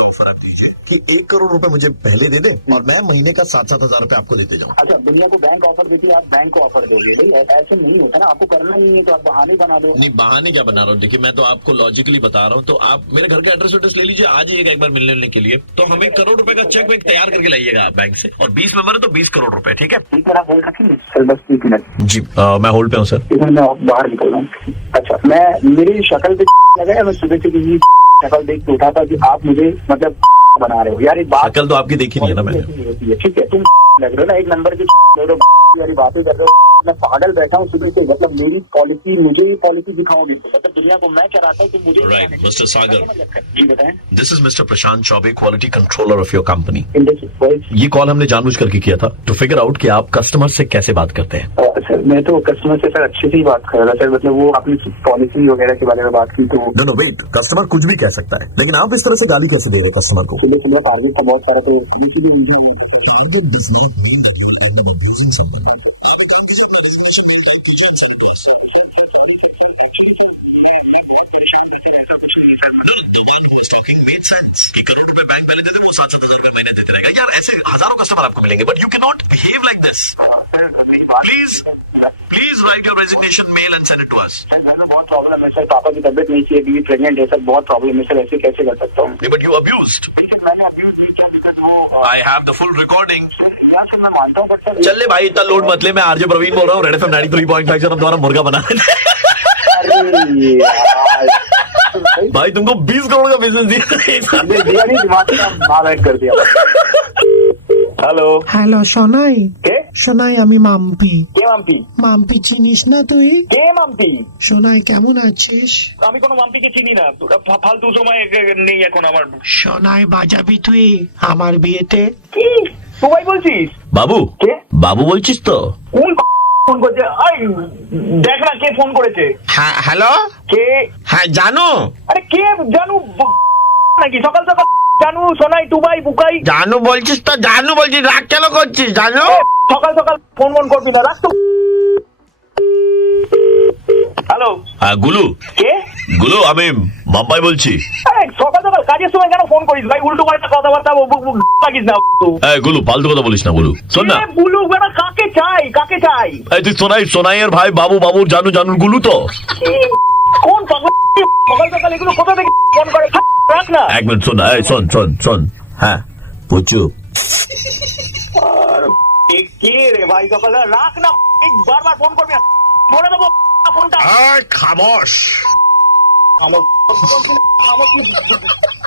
ऑफर आप दीजिए कि 1 करोड़ रुपए मुझे पहले दे दे और मैं महीने का 7-7 हजार रुपए आपको देते जाऊँ। अच्छा, दुनिया को बैंक ऑफर देती है, आप बैंक को ऑफर दोगे? भाई ऐसे नहीं होता ना, आपको करना नहीं है तो आप बहाने बना दो। नहीं बहाने क्या बना रहा हूँ, देखिए मैं तो आपको लॉजिकली बता रहा हूँ। तो आप मेरे घर का एड्रेस ले लीजिए, आ जाइएगा एक बार मिलने के लिए। तो हमें 1 करोड़ रुपए का चेक वेक तैयार करके लाइएगा आप बैंक से, और 20 मेंबर है तो 20 करोड़ रुपए। ठीक है, ठीक है, आप बोल सकते सर, बस 1 मिनट जी। मैं होल्ड पे हूँ सर। मैं बाहर निकल रहा हूँ। अच्छा, मैं मेरी शक्ल पे लगा, मैं सुबह से किसी शक्ल देख के उठा था कि आप मुझे मतलब बना रहे हो यार। एक बात, कल तो आपकी देखी नहीं है ना मैंने। ठीक है, तुम लग रहे हो ना एक नंबर की वाली बातें कर रहे हो। मैं पागल बैठा हूँ सुबह से, मतलब मेरी पॉलिसी, मुझे ये पॉलिसी दिखाओगे मतलब दुनिया को मैं कराता हूँ तो मुझे। राइट मिस्टर सागर, जी बताएं। This is mister Prashant Choubey, quality controller of your company. Industry ये कॉल हमने जानबूझ करके किया था टू फिगर आउट कि आप कस्टमर से कैसे बात करते हैं। सर मैं तो कस्टमर से सर अच्छे से ही बात कर रहा सर, मतलब वो अपनी पॉलिसी वगैरह के बारे में बात की तो। नो वेट, कस्टमर कुछ भी कह सकता है, लेकिन आप इस तरह से गाली कैसे दे रहे कस्टमर को? सुबह टारगेट का बहुत सारा तो बैंक बैलेंस देते वो 7-7 हजार रुपए महीने देते रहेगा यार। ऐसे हजारों कस्टमर आपको मिलेंगे, but you can not behave like this. Please write your resignation mail and send it to us. बहुत प्रॉब्लम है सर, पापा की तबीयत नहीं चाहिए, बीवी प्रेग्नेंट है सर, बहुत प्रॉब्लम है सर, ऐसे कैसे कर सकता हूँ? But you abused. मैंने अब्यूज नहीं किया, बिकॉज़ वो I have the full recording. मैं मानता हूँ, बट सर चल ले भाई, इतना लोड मत ले। मैं आरजे प्रवीण बोल रहा हूँ, रेड एफएम 93.5 से हम तुम्हारा मुर्गा बना रहे थे। भाई तुमको 20 करोड़ का बिजनेस दिया नहीं, दिमाग में कर दिया। হ্যালো হ্যালো সোনাই, কে সোনাই আমি মাম্পি। কে মাম্পি? মাম্পি চিনিস না তুই? কে মাম্পি? সোনাই কেমন আছিস? আমি কোনো মাম্পিকে চিনি না, ফালতু সময় নেই এখন আমার। সোনাই বাজাবি তুই আমার বিয়েতে? কি সবাই বলছিস? বাবু কে? বাবু বলছিস তো? কোন ফোন করছে? দেখ না কে ফোন করেছে। হ্যাঁ হ্যালো, কে? হ্যাঁ জানো? আরে কে জানু নাকি? সকাল সকাল জানু, সোনাই, টুবাই, বুকাই। জানু বলছিস তো? জানু বলছিস, রাগ কেন করছিস? জানো সকাল সকাল ফোন করবি না, রাখ তো। হ্যালো গুলু। কে? গুলু আমি মাম্পাই বলছি। আরে সকাল সকাল কাজের সময় কেন ফোন করিস ভাই? উল্টো পাল্টা কথাবার্তা লাগিস না। গুলু ফালতু কথা বলিস না গুলু। শোন না, বুলু বেটা কাকে চাই, কাকে চাই? তুই সোনাইয়ের ভাই বাবু, বাবুর জানুর গুলু তো? কোন পাগল সকাল সকাল এগুলো কোথা থেকে ফোন করে? রাখ না। এক মিনিট শোন না, শোন। হ্যাঁ পুচু। কে রে ভাই সকাল? রাখ না, বারবার ফোন করবি না, বলে দেবো ফোনটা। খামোশ।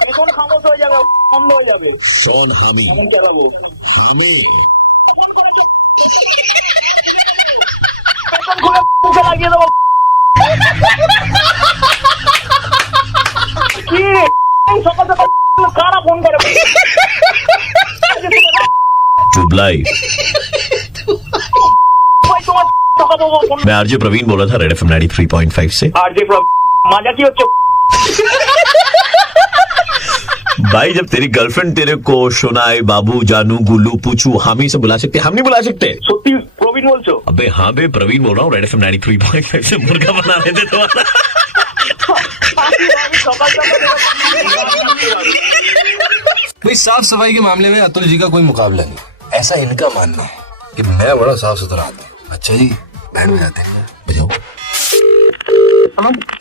এখন খামোশ হয়ে যাবে, বন্ধ হয়ে যাবে। শোন হামি এখন খুলে মুখে লাগিয়ে দেবো। কি সকাল সকাল কারা ফোন করে? चुबलाई। मैं आरजे प्रवीण बोल रहा था, रेड एफएम 93.5 से। आरजे मजा की হচ্ছে भाई जब तेरी गर्लफ्रेंड तेरे को सोनाई, बाबू, जानू, गुल्लू, पूछू, हामी से बुला सकते, हम नहीं बुला सकते? সত্যি প্রবীণ বলছো? अबे हाँ बे प्रवीण बोल रहा हूँ, रेड एफएम 93.5 से मुर्गा बना रहे थे तुम्हारा। भाई साफ सफाई के मामले में अतुल जी का कोई मुकाबला नहीं, ऐसा इनका मानना है कि मैं बड़ा साफ सुथरा आदमी। अच्छा जी, बैंड में जाते हैं, बजाओ।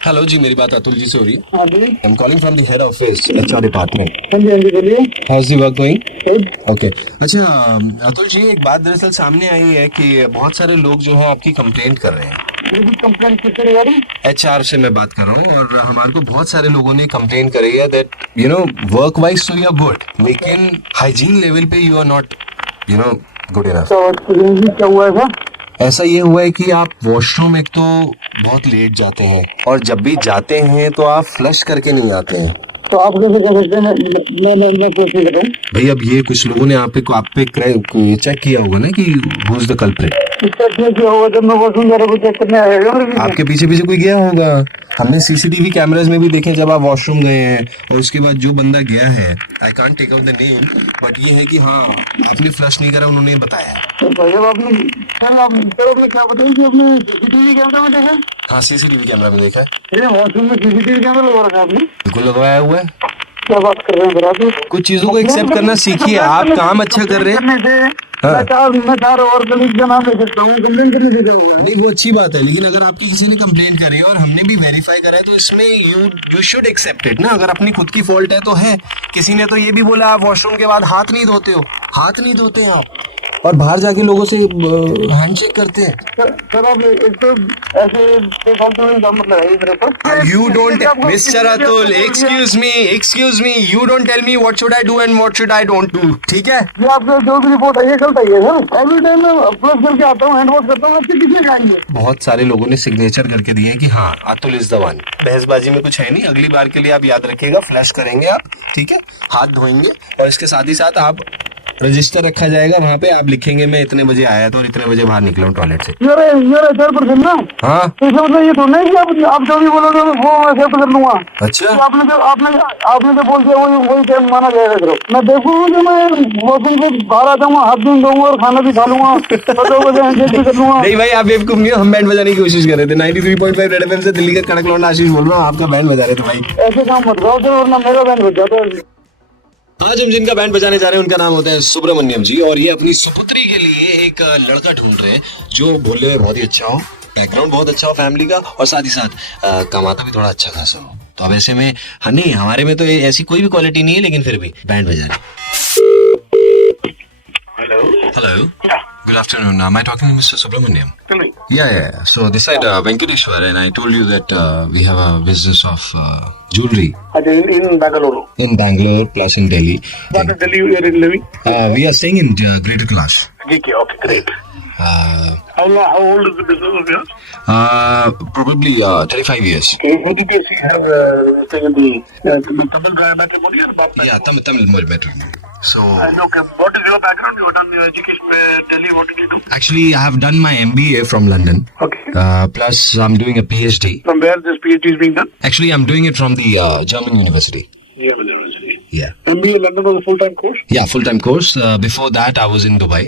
हेलो जी, मेरी बात अतुल जी से हो रही है? I am calling from the head office HR department. How is the work going? Okay. अच्छा अतुल जी, एक बात दरअसल सामने आई है कि बहुत सारे लोग जो हैं आपकी कंप्लेंट कर रहे हैं। एचआर से मैं बात कर रहा हूँ, और हमारे को बहुत सारे लोगों ने कंप्लेन करी है that you know work wise तो यू आर गुड, लेकिन हाइजीन लेवल पे you are not good enough. क्या हुआ है? ऐसा ये हुआ है कि आप वॉशरूम एक तो बहुत लेट जाते हैं और जब भी जाते हैं तो आप फ्लश करके नहीं आते हैं। तो आप कैसे कर सकते हैं? मैं कोशिश कर रहा हूँ भाई अब ये कुछ लोगों ने आप पे चेक किया होगा ना कि हु इज द कल्प्रिट। किया होगा जब मैं वॉशरूम जा रहा हूँ चेक करने आएगा। आपके पीछे पीछे कोई गया होगा। हमने सीसीटीवी कैमरास में भी देखे जब आप वॉशरूम गए हैं और उसके बाद जो बंदा गया है, I can't take out the name, but ये है कि हाँ एक्चुअली फ्लश नहीं करा, उन्होंने बताया। तो भाई अब आपने क्या बताया कि आपने सीसीटीवी कैमरा में देखा? हाँ सीसीटीवी कैमरा में देखा है। वॉशरूम में सीसीटीवी कैमरा लगा रखा आपने? बिल्कुल लगवाया हुआ है। क्या बात कर रहे हैं फिर आप? कुछ चीजों को एक्सेप्ट करना सीखिए। आप काम अच्छा कर रहे हैं। हाँ। मैं चार और कलीग का नाम ले सकता हूँ, कंप्लेन करने दे दूंगा। नहीं वो अच्छी बात है, लेकिन अगर आपकी किसी ने कंप्लेंट करी है और हमने भी वेरीफाई करा है तो इसमें यू शुड एक्सेप्ट इट ना। अगर अपनी खुद की फॉल्ट है तो है। किसी ने तो ये भी बोला आप वॉशरूम के बाद हाथ नहीं धोते हो। हाथ नहीं धोते हैं आप और बाहर जाके लोगों से हैंडशेक करते हैं। सर आप एक तो ऐसे बेफालतू में इल्जाम मत लगाइए मेरे ऊपर। You don't, Mr. Atul, excuse me, you don't tell me what should I do and what should I don't do, ठीक है? ये आपका जो भी रिपोर्ट है ये गलत है सर। एवरी टाइम मैं प्लस करके आता हूँ, हैंड वॉश करता हूँ, आपसे किसने खाएंगे? बहुत सारे लोगों ने सिग्नेचर करके दिए कि हाँ अतुल इज द वन। बहसबाजी में कुछ है नहीं। अगली बार के लिए आप याद रखिएगा, फ्लैश करेंगे आप, ठीक है, हाथ धोएंगे और इसके साथ ही साथ आप रजिस्टर रखा जाएगा, वहाँ पे आप लिखेंगे मैं इतने बजे आया था और इतने बजे बाहर निकला हूँ टॉयलेट से। ये 4% ना? हाँ तो इसका मतलब ये तो नहीं कि आप जो भी बोलोगे वो मैं एक्सेप्ट कर लूंगा। अच्छा तो आपने जो बोल दिया वही टाइम माना जाएगा सर। मैं देखूंगा कि मैं वॉशरूम से बाहर आ जाऊंगा, हाथ भी धोऊंगा और खाना भी खा लूंगा, 2 बजे हैंडशेक भी कर लूंगा। नहीं भाई आप बेवकूफ नहीं हो, हम बैंड बजाने की कोशिश कर रहे थे। 93.5 रेड एफएम से दिल्ली का कड़क लौंडा आशीष बोल रहा हूँ, आपका बैंड बजा रहे थे भाई। ऐसे काम मत करो सर, वरना मेरा बैंड बज जाता है। आज हम जिनका बैंड बजाने जा रहे हैं उनका नाम होता है सुब्रमण्यम जी और ये अपनी सुपुत्री के लिए एक लड़का ढूंढ रहे हैं जो बोलने में बहुत ही अच्छा हो, बैकग्राउंड बहुत अच्छा हो फैमिली का और साथ ही साथ कमाता भी थोड़ा अच्छा खासा हो। तो अब ऐसे में हाँ नहीं हमारे में तो ऐसी कोई भी क्वालिटी नहीं है, लेकिन फिर भी बैंड बजा रहे। Hello good afternoon. Am I talking to Mr. Subramaniam? Yeah. So this side Venkateshwar, and I told you that we have a business of jewelry in Bangalore. In Bangalore plus in Delhi. What in Delhi you are living? We are staying in Greater Kailash. Okay, great. How old is the business of yours? Probably 35 years. What did you see staying in the Tamil matrimony or Baptist? Yeah, Tamil matrimony. So. Okay, what is your background? You have done your education in Delhi. What did you do? Actually, I have done my MBA from London. Okay. Plus, I'm doing a PhD. From where this PhD is being done? Actually, I'm doing it from the German University. German University. Yeah. MBA London was a full-time course? Yeah, full-time course. Before that, I was in Dubai,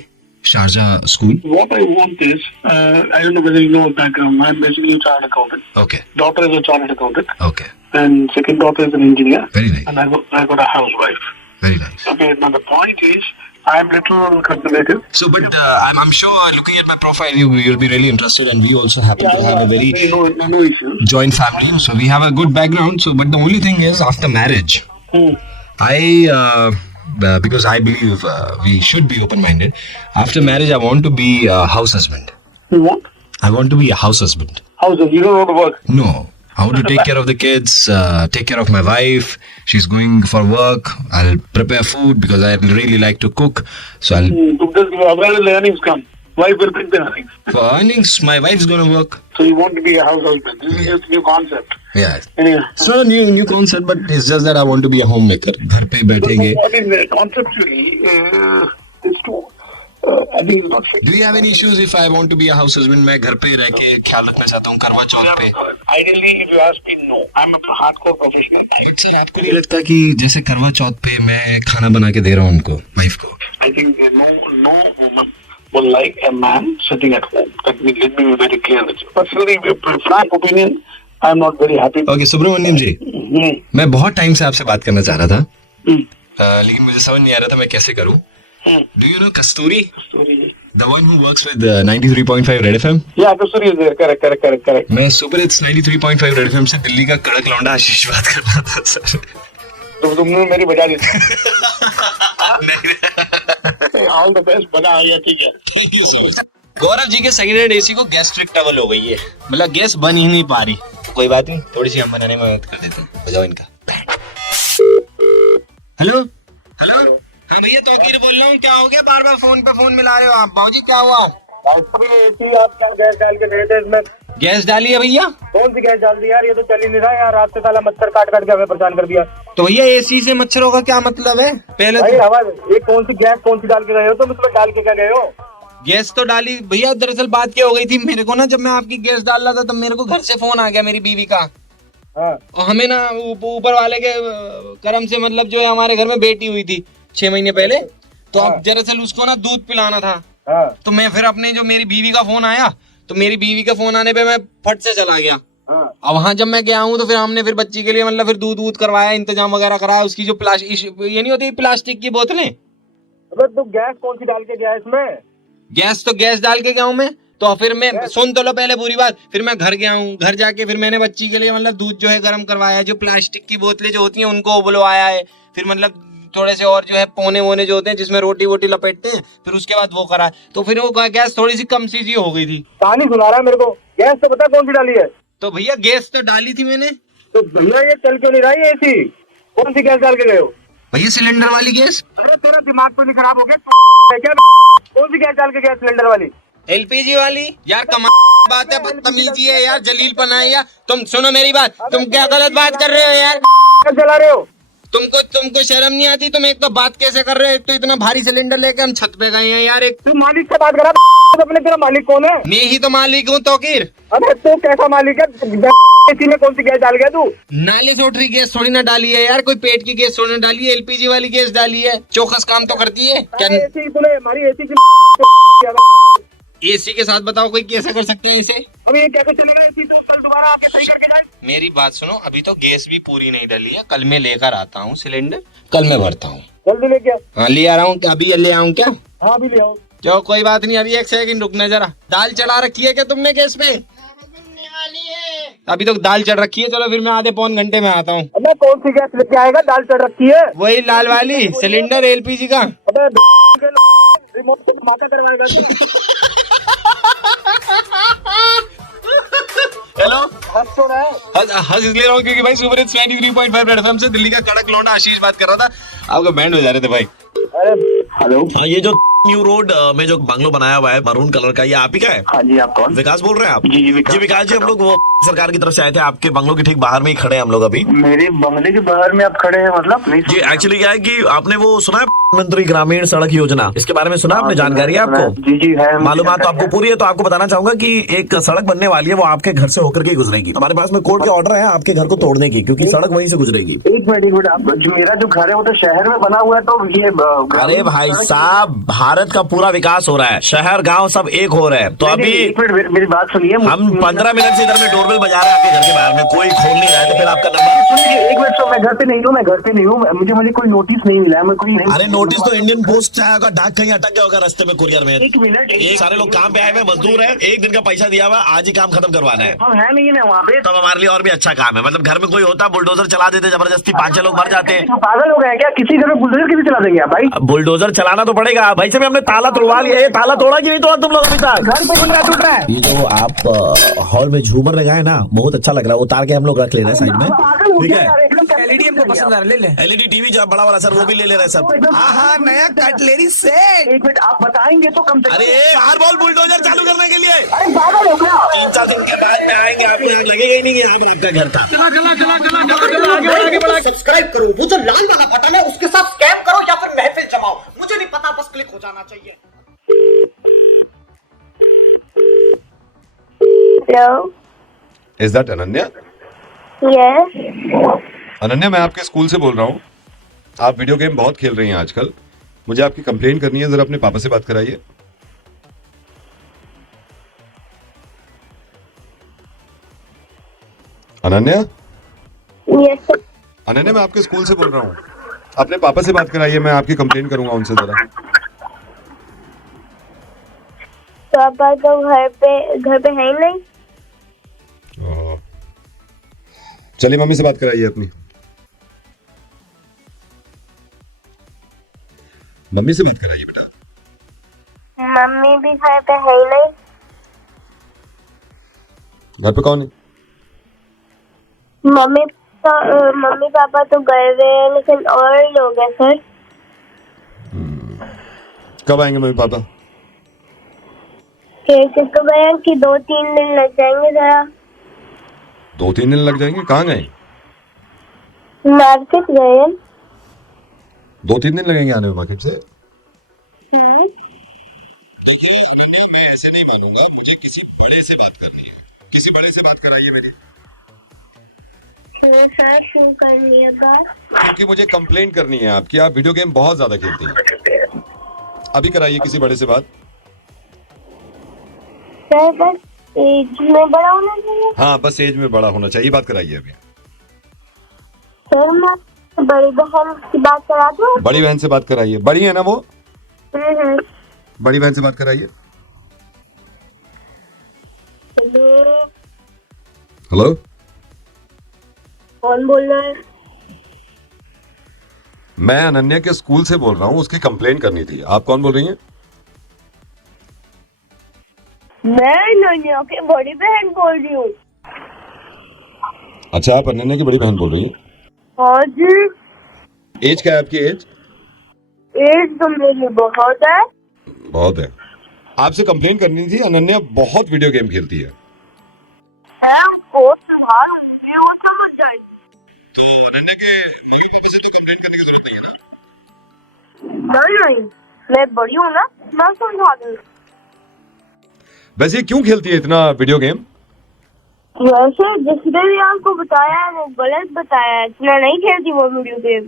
Sharjah school. What I want is, I don't know whether you know the background. I'm basically a chartered accountant. Okay. Daughter is a chartered accountant. Okay. And second daughter is an engineer. Very nice. And I got a housewife. Very nice. Okay, now the point is, I'm little conservative. So, but I'm sure looking at my profile, you'll be really interested, and we also happen to have a very no issues. joint family. So we have a good background. So, but the only thing is, after marriage, because I believe we should be open-minded. After marriage, I want to be a house husband. You want? I want to be a house husband. House husband? You don't want to work? No. I want to take care of the kids, take care of my wife. She's going for work. I'll prepare food because I really like to cook. So I'll. Where will the earnings come? Wife will bring the earnings. For earnings, my wife's going to work. So you want to be a house husband? This is just a new concept. Yeah. Anyway. It's not a new concept, but it's just that I want to be a homemaker. घर पे बैठेंगे. What is conceptually is true. I think it's not fixed. Do you have any issues if I want to be a house husband? मैं घर पे रह के ख्याल रखना चाहता हूँ करवा चौथ पे. Ideally, if you ask me, no. I'm a hardcore professional. Sir आपको नहीं लगता कि जैसे करवा चौथ पे मैं खाना बना के दे रहा हूँ उनको, वाइफ को? I think no woman will like a man sitting at home. Let me be very clear with you. Personally, frank opinion, I'm not very happy. Okay, Subramaniam जी, मैं बहुत टाइम से आपसे बात करना चाह रहा था, लेकिन मुझे समझ नहीं आ रहा था मैं कैसे करूँ. Do you know Kasturi? The one who works with 93.5 Red FM? Yeah, Kasturi is there. Correct. मैं सुपर हिट्स 93.5 Red FM से दिल्ली का कड़क लौंडा आशीष बात कर रहा था सर. तो तुमने मेरी बजा दी. All the best, बजा आ गया, ठीक है. Thank you so much. Gaurav ji के सेकंड हैंड एसी को गैस्ट्रिक ट्रबल हो गई है, मतलब गैस बन ही नहीं पा रही. कोई बात नहीं, थोड़ी सी हम बनाने में मदद कर देते हैं. बजाओ इनका. हेलो. हाँ भैया तौकीर बोल रहा हूँ. क्या हो गया, बार बार फोन पे फोन मिला रहे हो आप? बाबूजी क्या हुआ? एसी आप क्या गैस डाल के गए थे इसमें? गैस डाली है भैया? कौन सी गैस डाल दी यार? ये तो चल ही नहीं रहा यार, रात से साला मच्छर काट काट के हमें परेशान कर दिया। तो भैया एसी से मच्छरों का क्या मतलब है? पहले भाई तो हवा, ये कौन सी गैस कौन सी डाल के गए हो? तुम इसमें डाल के क्या गए हो? गैस तो डाली भैया। दरअसल बात क्या हो गई थी, मेरे को ना जब मैं आपकी गैस डाल रहा था तब मेरे को घर से फोन आ गया मेरी बीवी का। हाँ। और हमें ना ऊपर वाले के कर्म से मतलब जो है हमारे घर में बेटी हुई थी 6 महीने पहले, तो अब दरअसल उसको ना दूध पिलाना था। हाँ। तो मैं फिर अपने जो मेरी बीवी का फोन आया, तो मेरी बीवी का फोन आने पे मैं फट से चला गया। हाँ। अब वहां जब मैं गया हूँ तो फिर हमने फिर बच्ची के लिए मतलब फिर दूध वूध करवाया, इंतजाम वगैरह कराया। उसकी जो प्लास्टिक ये नहीं होती प्लास्टिक की बोतलें, अबे तू गैस कौन सी डाल के गया इसमें? गैस तो गैस डाल के गया हूँ मैं। तो फिर मैं सुन तो लो पहले पूरी बात। फिर मैं घर गया हूँ, घर जाके फिर मैंने बच्ची के लिए मतलब दूध जो है गर्म करवाया, जो प्लास्टिक की बोतलें जो होती हैं उनको उबलवाया है, फिर मतलब थोड़े से और जो है पौने वोने जो होते हैं जिसमें रोटी वोटी लपेटते हैं, फिर उसके बाद वो करा। तो फिर वो गैस थोड़ी सी कम सी हो गई थी। कहानी सुना रहा है मेरे को। गैस तो बता कौन सी डाली है? तो भैया गैस तो डाली थी मैंने। तो भैया ये चल क्यों नहीं रहा है एसी? कौन सी गैस डाल के गए हो? भैया सिलेंडर वाली गैस। अरे तेरा दिमाग तो नहीं खराब हो गया क्या? कौन सी गैस डाल के गया सिलेंडर वाली? एलपीजी वाली। यार कमाल बात है, बदतमीजी है यार, जलील पना है यार। तुम सुनो मेरी बात, तुम क्या गलत बात कर रहे हो यार? चला रहे हो? तुमको शर्म नहीं आती? तुम एक तो बात कैसे कर रहे हो? एक तो इतना भारी सिलेंडर लेके हम छत पे गए हैं यार। एक तू मालिक से बात करा अपने, तेरा मालिक कौन है? मैं ही तो मालिक हूँ तोकीर। अबे तू कैसा मालिक है? एसी में कौन सी गैस डाल गया तू? नाली से उठ रही गैस थोड़ी ना डाली है यार, कोई पेट की गैस थोड़ी ना डाली है, एलपीजी वाली गैस डाली है। चौकस काम तो करती है क्या? एसी तूने हमारी एसी की एसी के साथ बताओ कोई कैसे कर सकते हैं इसे? अभी ये कैसे चलेगा एसी? तो कल दोबारा आके सही करके जाए। मेरी बात सुनो, अभी तो गैस भी पूरी नहीं डली है। कल मैं लेकर आता हूँ सिलेंडर, कल मैं भरता हूँ। जल्दी लेके आ। हाँ ले आ रहा हूँ। अभी ले आऊँ क्या? हाँ अभी ले आओ। चलो कोई बात नहीं, अभी एक सेकंड रुकना जरा। दाल चढ़ा रखी है क्या तुमने गैस पे? अभी तो दाल चढ़ रखी है। चलो फिर मैं आधे पौन घंटे में आता हूँ। अबे कौन सी गैस लेके आएगा? दाल चढ़ रखी है वही लाल वाली सिलेंडर एलपीजी का। अबे रिमोट से धमाका करवाएगा तू। हेलो, हंस तो रहा है। हंस इसलिए रहा हूँ क्योंकि भाई सुपर हिट्स 93.5 रेड एफएम से दिल्ली का कड़क लौंडा आशीष बात कर रहा था। आपका बैंड बजा रहे थे भाई। अरे हेलो। हाँ, ये जो न्यू रोड में जो बंगलो बनाया हुआ है मरून कलर का, ये आप ही का है? हाँ जी, आप कौन? विकास बोल रहे हैं आप? जी विकास जी, हम लोग वो सरकार की तरफ से आए थे, आपके बंगलो के ठीक बाहर में ही खड़े हैं हम लोग अभी। मेरे बंगले के बाहर में आप खड़े हैं मतलब? नहीं जी एक्चुअली क्या है कि आपने वो सुना है प्रधानमंत्री ग्रामीण सड़क योजना, इसके बारे में सुना आपने? जानकारी है आपको? जी जी है, मालूमात तो आपको पूरी है। तो आपको बताना चाहूंगा कि एक सड़क बनने वाली है, वो आपके घर से होकर के गुजरेगी। हमारे पास में कोर्ट के ऑर्डर है आपके घर को तोड़ने की, क्योंकि सड़क वहीं से गुजरेगी। एक मिनट आप मेरा जो घर है वो तो शहर में बना हुआ है, तो ये अरे भाई साहब, भारत का पूरा विकास हो रहा है, शहर गांव सब एक हो रहे हैं। तो अभी एक मिनट मेरी बात सुनिए। हम 15 मिनट से इधर में डोरबेल बजा रहे हैं आपके घर के बाहर में, कोई खोल नहीं रहा है। तो फिर आपका नंबर सुनिए, एक मिनट। तो मैं घर पे नहीं हूँ, मुझे कोई नोटिस नहीं मिला है, मैं कोई नहीं। अरे नोटिस तो इंडियन पोस्ट से आया होगा, डाक कहीं अटक गया होगा रास्ते में, कुरियर में। एक मिनट, एक सारे लोग काम पे आए हुए मजदूर है, एक दिन का पैसा दिया हुआ, आज ही काम खत्म करवाना है। हम है नहीं ना वहाँ पे। तब हमारे लिए और भी अच्छा काम है। मतलब घर में कोई होता बुलडोजर चला देते जबरदस्ती, 5-6 लोग मर जाते हैं। पागल हो गए क्या? किसी घर में बुलडोजर किसी चला देंगे आप भाई? बुलडोजर चलाना तो पड़ेगा भाई साहब। हमने ताला तोड़वा लिया है, ताला तोड़ा कि नहीं तोड़ा तुम लोग अभी तक? घर पे टूट रहा है। ये जो आप हॉल में झूमर लगाए ना, बहुत अच्छा लग रहा है। उतार के हम लोग रख ले रहे हैं साइड में, ठीक है? एलईडी हमको पसंद आ रहा, ले ले। एलईडी टीवी जो बड़ा वाला सर, वो भी ले ले रहे हैं सब। हाँ नया कटलेरी सेट। एक मिनट आप बताएंगे तो कम से कम। अरे हर बॉल बुलडोजर चालू करने के लिए अरे पागल हो गया। 3-4 दिन के बाद में आएंगे, आपको यहाँ लगेगा ही नहीं कि यहाँ पर आपका घर था। सब्सक्राइब करो, वो जो लाल वाला बटन है उसके साथ स्कैम करो या फिर महफिल जमाओ, मुझे नहीं पता, बस क्लिक हो जाना चाहिए। Hello. Is that Ananya? Yes. Ananya, मैं आपके स्कूल से बोल रहा हूँ। आप वीडियो गेम बहुत खेल रही हैं आजकल, मुझे आपकी कंप्लेंट करनी है, जरा अपने पापा से बात कराइए। अनन्या? यस। अनन्या, मैं आपके स्कूल से बोल रहा हूँ, अपने पापा से बात कराइए, मैं आपकी कंप्लेंट करूंगा उनसे जरा। पापा तो घर पे है ही नहीं। चलिए मम्मी से बात कराइए अपनी। मम्मी से बात कराइए बेटा। मम्मी भी घर पे है ही नहीं। घर पे कौन है? मम्मी पापा तो गए हुए हैं, लेकिन और लोग हैं सर। कब आएंगे मम्मी पापा? किसको बयान कि 2-3 दिन लग जाएंगे जरा। 2-3 दिन लग जाएंगे? कहाँ गए? मार्केट गए। 2-3 दिन लगेंगे आने में मार्केट से? हम्म। देखिए अनन्या, मैं ऐसे नहीं मानूंगा, मुझे किसी बड़े से बात करनी है। किसी बड़े से बात कराइए मेरी। सर क्यों करनी है बात? क्योंकि मुझे कंप्लेंट करनी है आपकी, आप वीडियो गेम बहुत ज्यादा खेलती हैं। अभी कराइए किसी बड़े से बात। सर बस एज में बड़ा होना चाहिए। हाँ, बस एज में बड़ा होना चाहिए, बात कराइए अभी। सर मैं बड़ी बहन की बात करा दूं? बड़ी बहन से बात कराइए। बड़ी है ना वो? हम्म। बड़ी बहन से बात कराइए। हेलो, कौन बोल रहा है? मैं अनन्या के स्कूल से बोल रहा हूँ, उसकी कंप्लेंट करनी थी। आप कौन बोल रही हैं? मैं अनन्या की बड़ी बहन बोल रही हूँ। अच्छा, आप अनन्या की बड़ी बहन बोल रही हैं? हाँ जी। एज क्या है आपकी? एज तो मेरी बहुत है। बहुत है। आपसे कंप्लेंट करनी थी, अनन्या बहुत वीडियो गेम खेलती है। तो अनन्या के मम्मी पापा से तो कंप्लेंट करने की जरूरत नहीं है ना? नहीं, मैं बड़ी हूँ ना, मैं समझा दूँ। वैसे क्यों खेलती है इतना वीडियो गेम? वैसे जिसने भी आपको बताया है वो गलत बताया है, इतना नहीं खेलती वो वीडियो गेम।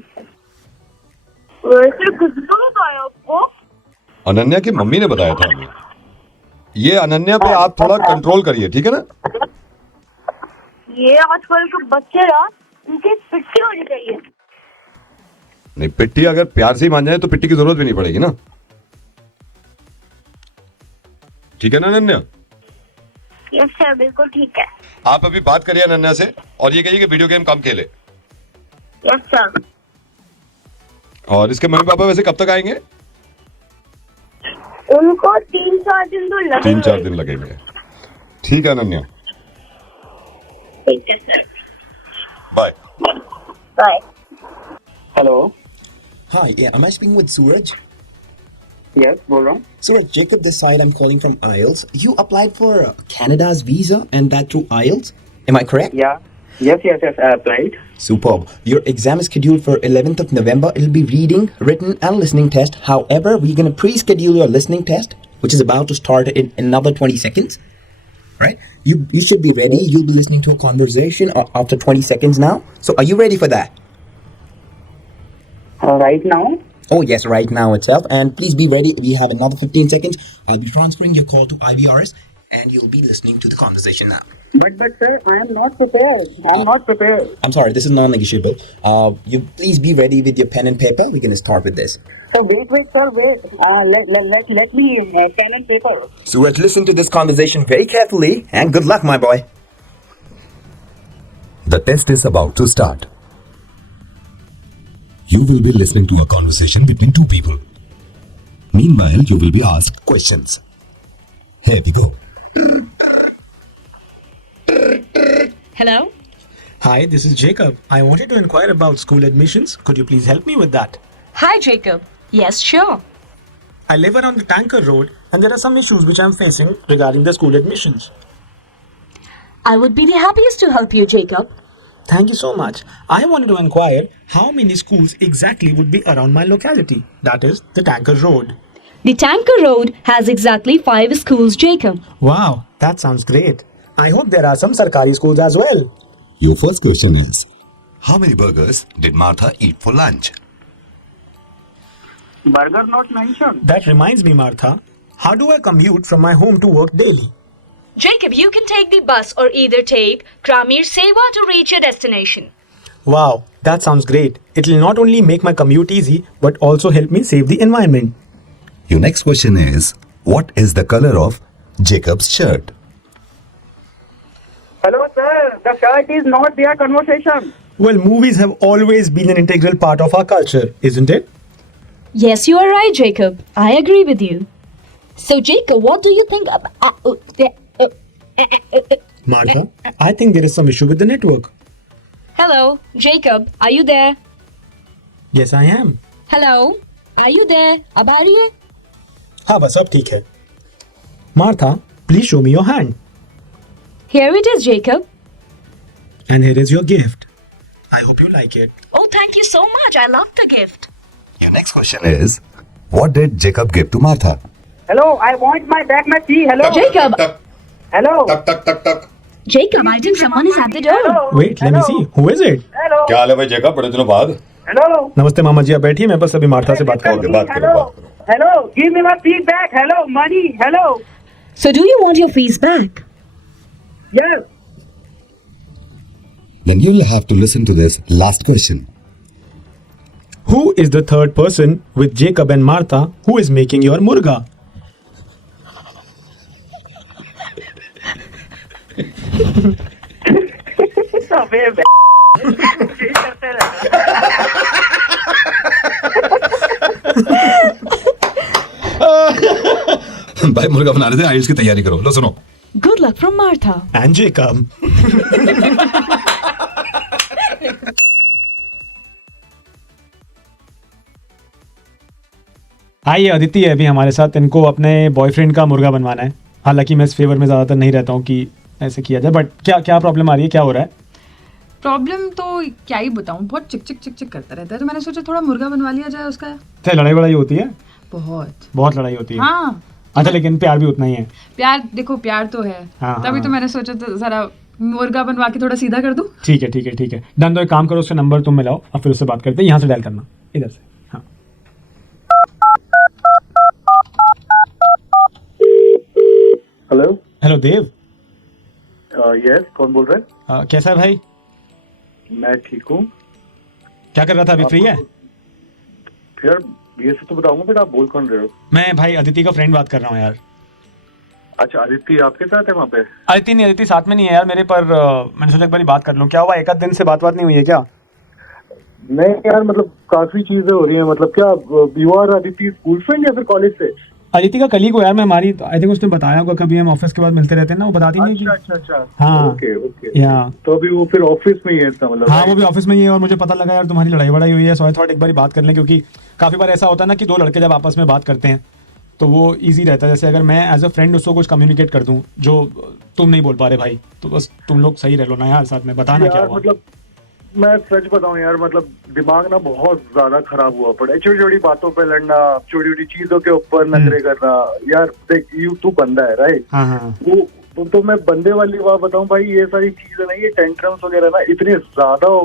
वैसे किसको बताया आपको? अनन्या की मम्मी ने बताया था हमें। ये अनन्या पे आप थोड़ा कंट्रोल करिए, ठीक है ना? ये आजकल के बच्चे ना, उनकी पिट्ठी होनी चाहिए। नहीं, पिट्ठी अगर प्यार से ही मान जाए तो पिट्ठी की जरूरत भी नहीं पड़ेगी ना। ठीक है ना अनन्या? यस सर, बिल्कुल ठीक है। आप अभी बात करिए अनन्या से और ये कहिए कि वीडियो गेम कम खेले। Yes sir. और इसके मम्मी पापा वैसे कब तक आएंगे? उनको 3-4 दिन तो लगेंगे। 3-4 दिन लगेंगे। ठीक है अनन्या, ठीक है sir. Bye bye. Hello. Hi, yeah, am I speaking with Suraj? Yes, बोल रहा हूँ। Suraj, Jacob this side, I'm calling from IELTS. You applied for Canada's visa and that through IELTS, am I correct? या yes, I applied. Superb. Your exam is scheduled for 11th of November. It'll be reading, written and listening test. However, we're going to pre-schedule your listening test, which is about to start in another 20 seconds. Right? You should be ready. You'll be listening to a conversation after 20 seconds now. So are you ready for that? Right now? Oh yes, right now itself. And please be ready. We have another 15 seconds. I'll be transferring your call to IVRS and you'll be listening to the conversation now. But sir, I am not prepared. I am not prepared. I'm sorry, this is non-negotiable. You please be ready with your pen and paper. We're going to start with this. So wait, sir, wait. Let me pen and paper. Suraj, listen to this conversation very carefully and good luck, my boy. The test is about to start. You will be listening to a conversation between two people. Meanwhile, you will be asked questions. Here we go. Hello? Hi, this is Jacob. I wanted to inquire about school admissions. Could you please help me with that? Hi, Jacob. Yes, sure. I live around the Tanker Road and there are some issues which I'm facing regarding the school admissions. I would be the happiest to help you, Jacob. Thank you so much. I wanted to inquire how many schools exactly would be around my locality, that is, the Tanker Road. The Tanker Road has exactly 5 schools, Jacob. Wow, that sounds great. I hope there are some Sarkari schools as well. Your first question is, how many burgers did Martha eat for lunch? Burger not mentioned. That reminds me, Martha. How do I commute from my home to work daily? Jacob, you can take the bus or either take Tramir Seva to reach your destination. Wow, that sounds great. It will not only make my commute easy, but also help me save the environment. Your next question is, what is the color of Jacob's shirt? Hello, sir. The shirt is not their conversation. Well, movies have always been an integral part of our culture, isn't it? Yes, you are right, Jacob. I agree with you. So, Jacob, what do you think about... Martha, I think there is some issue with the network. Hello, Jacob, are you there? Yes, I am. Hello, are you there? अब आ रही है? हाँ बस अब ठीक है. Martha, Please show me your hand. Here it is, Jacob. And here is your gift. I hope you like it. Oh, thank you so much. I love the gift. Your next question is, what did Jacob give to Martha? Hello, I want my bag, my tea. Hello. Jacob. Hello. Jacob, I think someone is at the door. Wait, let me see. Who is it? Hello. क्या हाल है भाई Jacob, बड़े दिनों बाद। Hello. नमस्ते मामा जी, आप बैठिए, मैं बस अभी मार्था से बात करूंगा। बात करो, बात करो। Hello. Give me my feet back. Hello. Money. Hello. So do you want your fees back? Yes. Then you'll have to listen to this last question. Who is the third person with Jacob and Martha who is making your murga? अबे करते रहे। भाई मुर्गा बना रहे थे, आइल्स की तैयारी करो। लो सुनो। Good luck from Martha. And Jacob. आइए, अदिति है अभी हमारे साथ, इनको अपने बॉयफ्रेंड का मुर्गा बनवाना है। हालांकि मैं इस फेवर में ज़्यादातर नहीं रहता हूँ कि ऐसे किया जाए, बट क्या क्या प्रॉब्लम आ रही है, क्या हो रहा है? प्रॉब्लम तो क्या ही बताऊँ, बहुत चिक चिक चिक चिक करता रहता है, तो मैंने सोचा थोड़ा मुर्गा बनवा लिया जाए उसका। तो लड़ाई वड़ाई होती है? बहुत लड़ाई होती है। हाँ। अच्छा, लेकिन प्यार भी उतना ही है। प्यार देखो, प्यार तो है। हाँ, तभी हाँ। तो मैंने सोचा तो जरा मुर्गा बनवा के थोड़ा सीधा कर दूं। ठीक है डन। तो एक काम करो, उसका नंबर तुम मिलाओ और फिर उससे बात करते हैं। यहाँ से डायल करना, इधर से। हाँ। हेलो देव। यस, कौन बोल रहे हैं? कैसा है भाई? मैं ठीक हूँ। क्या कर रहा था, अभी फ्री है? यार ये से तो बताऊंगा, बट आप बोल कौन रहे हो? मैं भाई अदिति का फ्रेंड बात कर रहा हूँ यार। अच्छा, आदित्य आपके साथ है वहाँ पे? अदिति साथ में नहीं है यार मेरे, पर मैंने सोचा एक बार बात कर लूँ। क्या हुआ, एक आध दिन से बात नहीं हुई है क्या? नहीं यार, मतलब काफी चीजें हो रही हैं। मतलब क्या you are Aditya school friend या फिर कॉलेज से? अदिति का कलीग हो यार, मैं हमारी आई थिंक उसने बताया होगा, कभी हम ऑफिस के बाद मिलते रहते हैं ना, वो बताती नहीं कि। अच्छा। हाँ, ओके। या तो अभी वो फिर ऑफिस में ही है इसका मतलब? हाँ, वो भी ऑफिस में ही है, और मुझे पता लगा यार तुम्हारी लड़ाई वड़ाई हुई है, सो आई थॉट एक बार बात कर लें, क्योंकि काफी बार ऐसा होता है ना कि दो लड़के जब आपस में बात करते हैं तो वो इजी रहता है। जैसे अगर मैं एज अ फ्रेंड उसको कुछ कम्युनिकेट कर दूं जो तुम नहीं बोल पा रहे भाई, तो बस तुम लोग सही रह लो ना यार साथ में, बताना क्या हुआ। मतलब मैं सच बताऊं यार, मतलब दिमाग ना बहुत ज्यादा खराब हुआ पड़ा है। छोटी छोटी बातों पे लड़ना, छोटी छोटी चीजों के ऊपर नखरे करना। यार देख, तू बंदा है राइट? हाँ। वो तो मैं बंदे वाली बात बताऊं भाई, ये सारी चीजें ना, ये टेंट्रम्स वगैरह ना इतने ज्यादा हो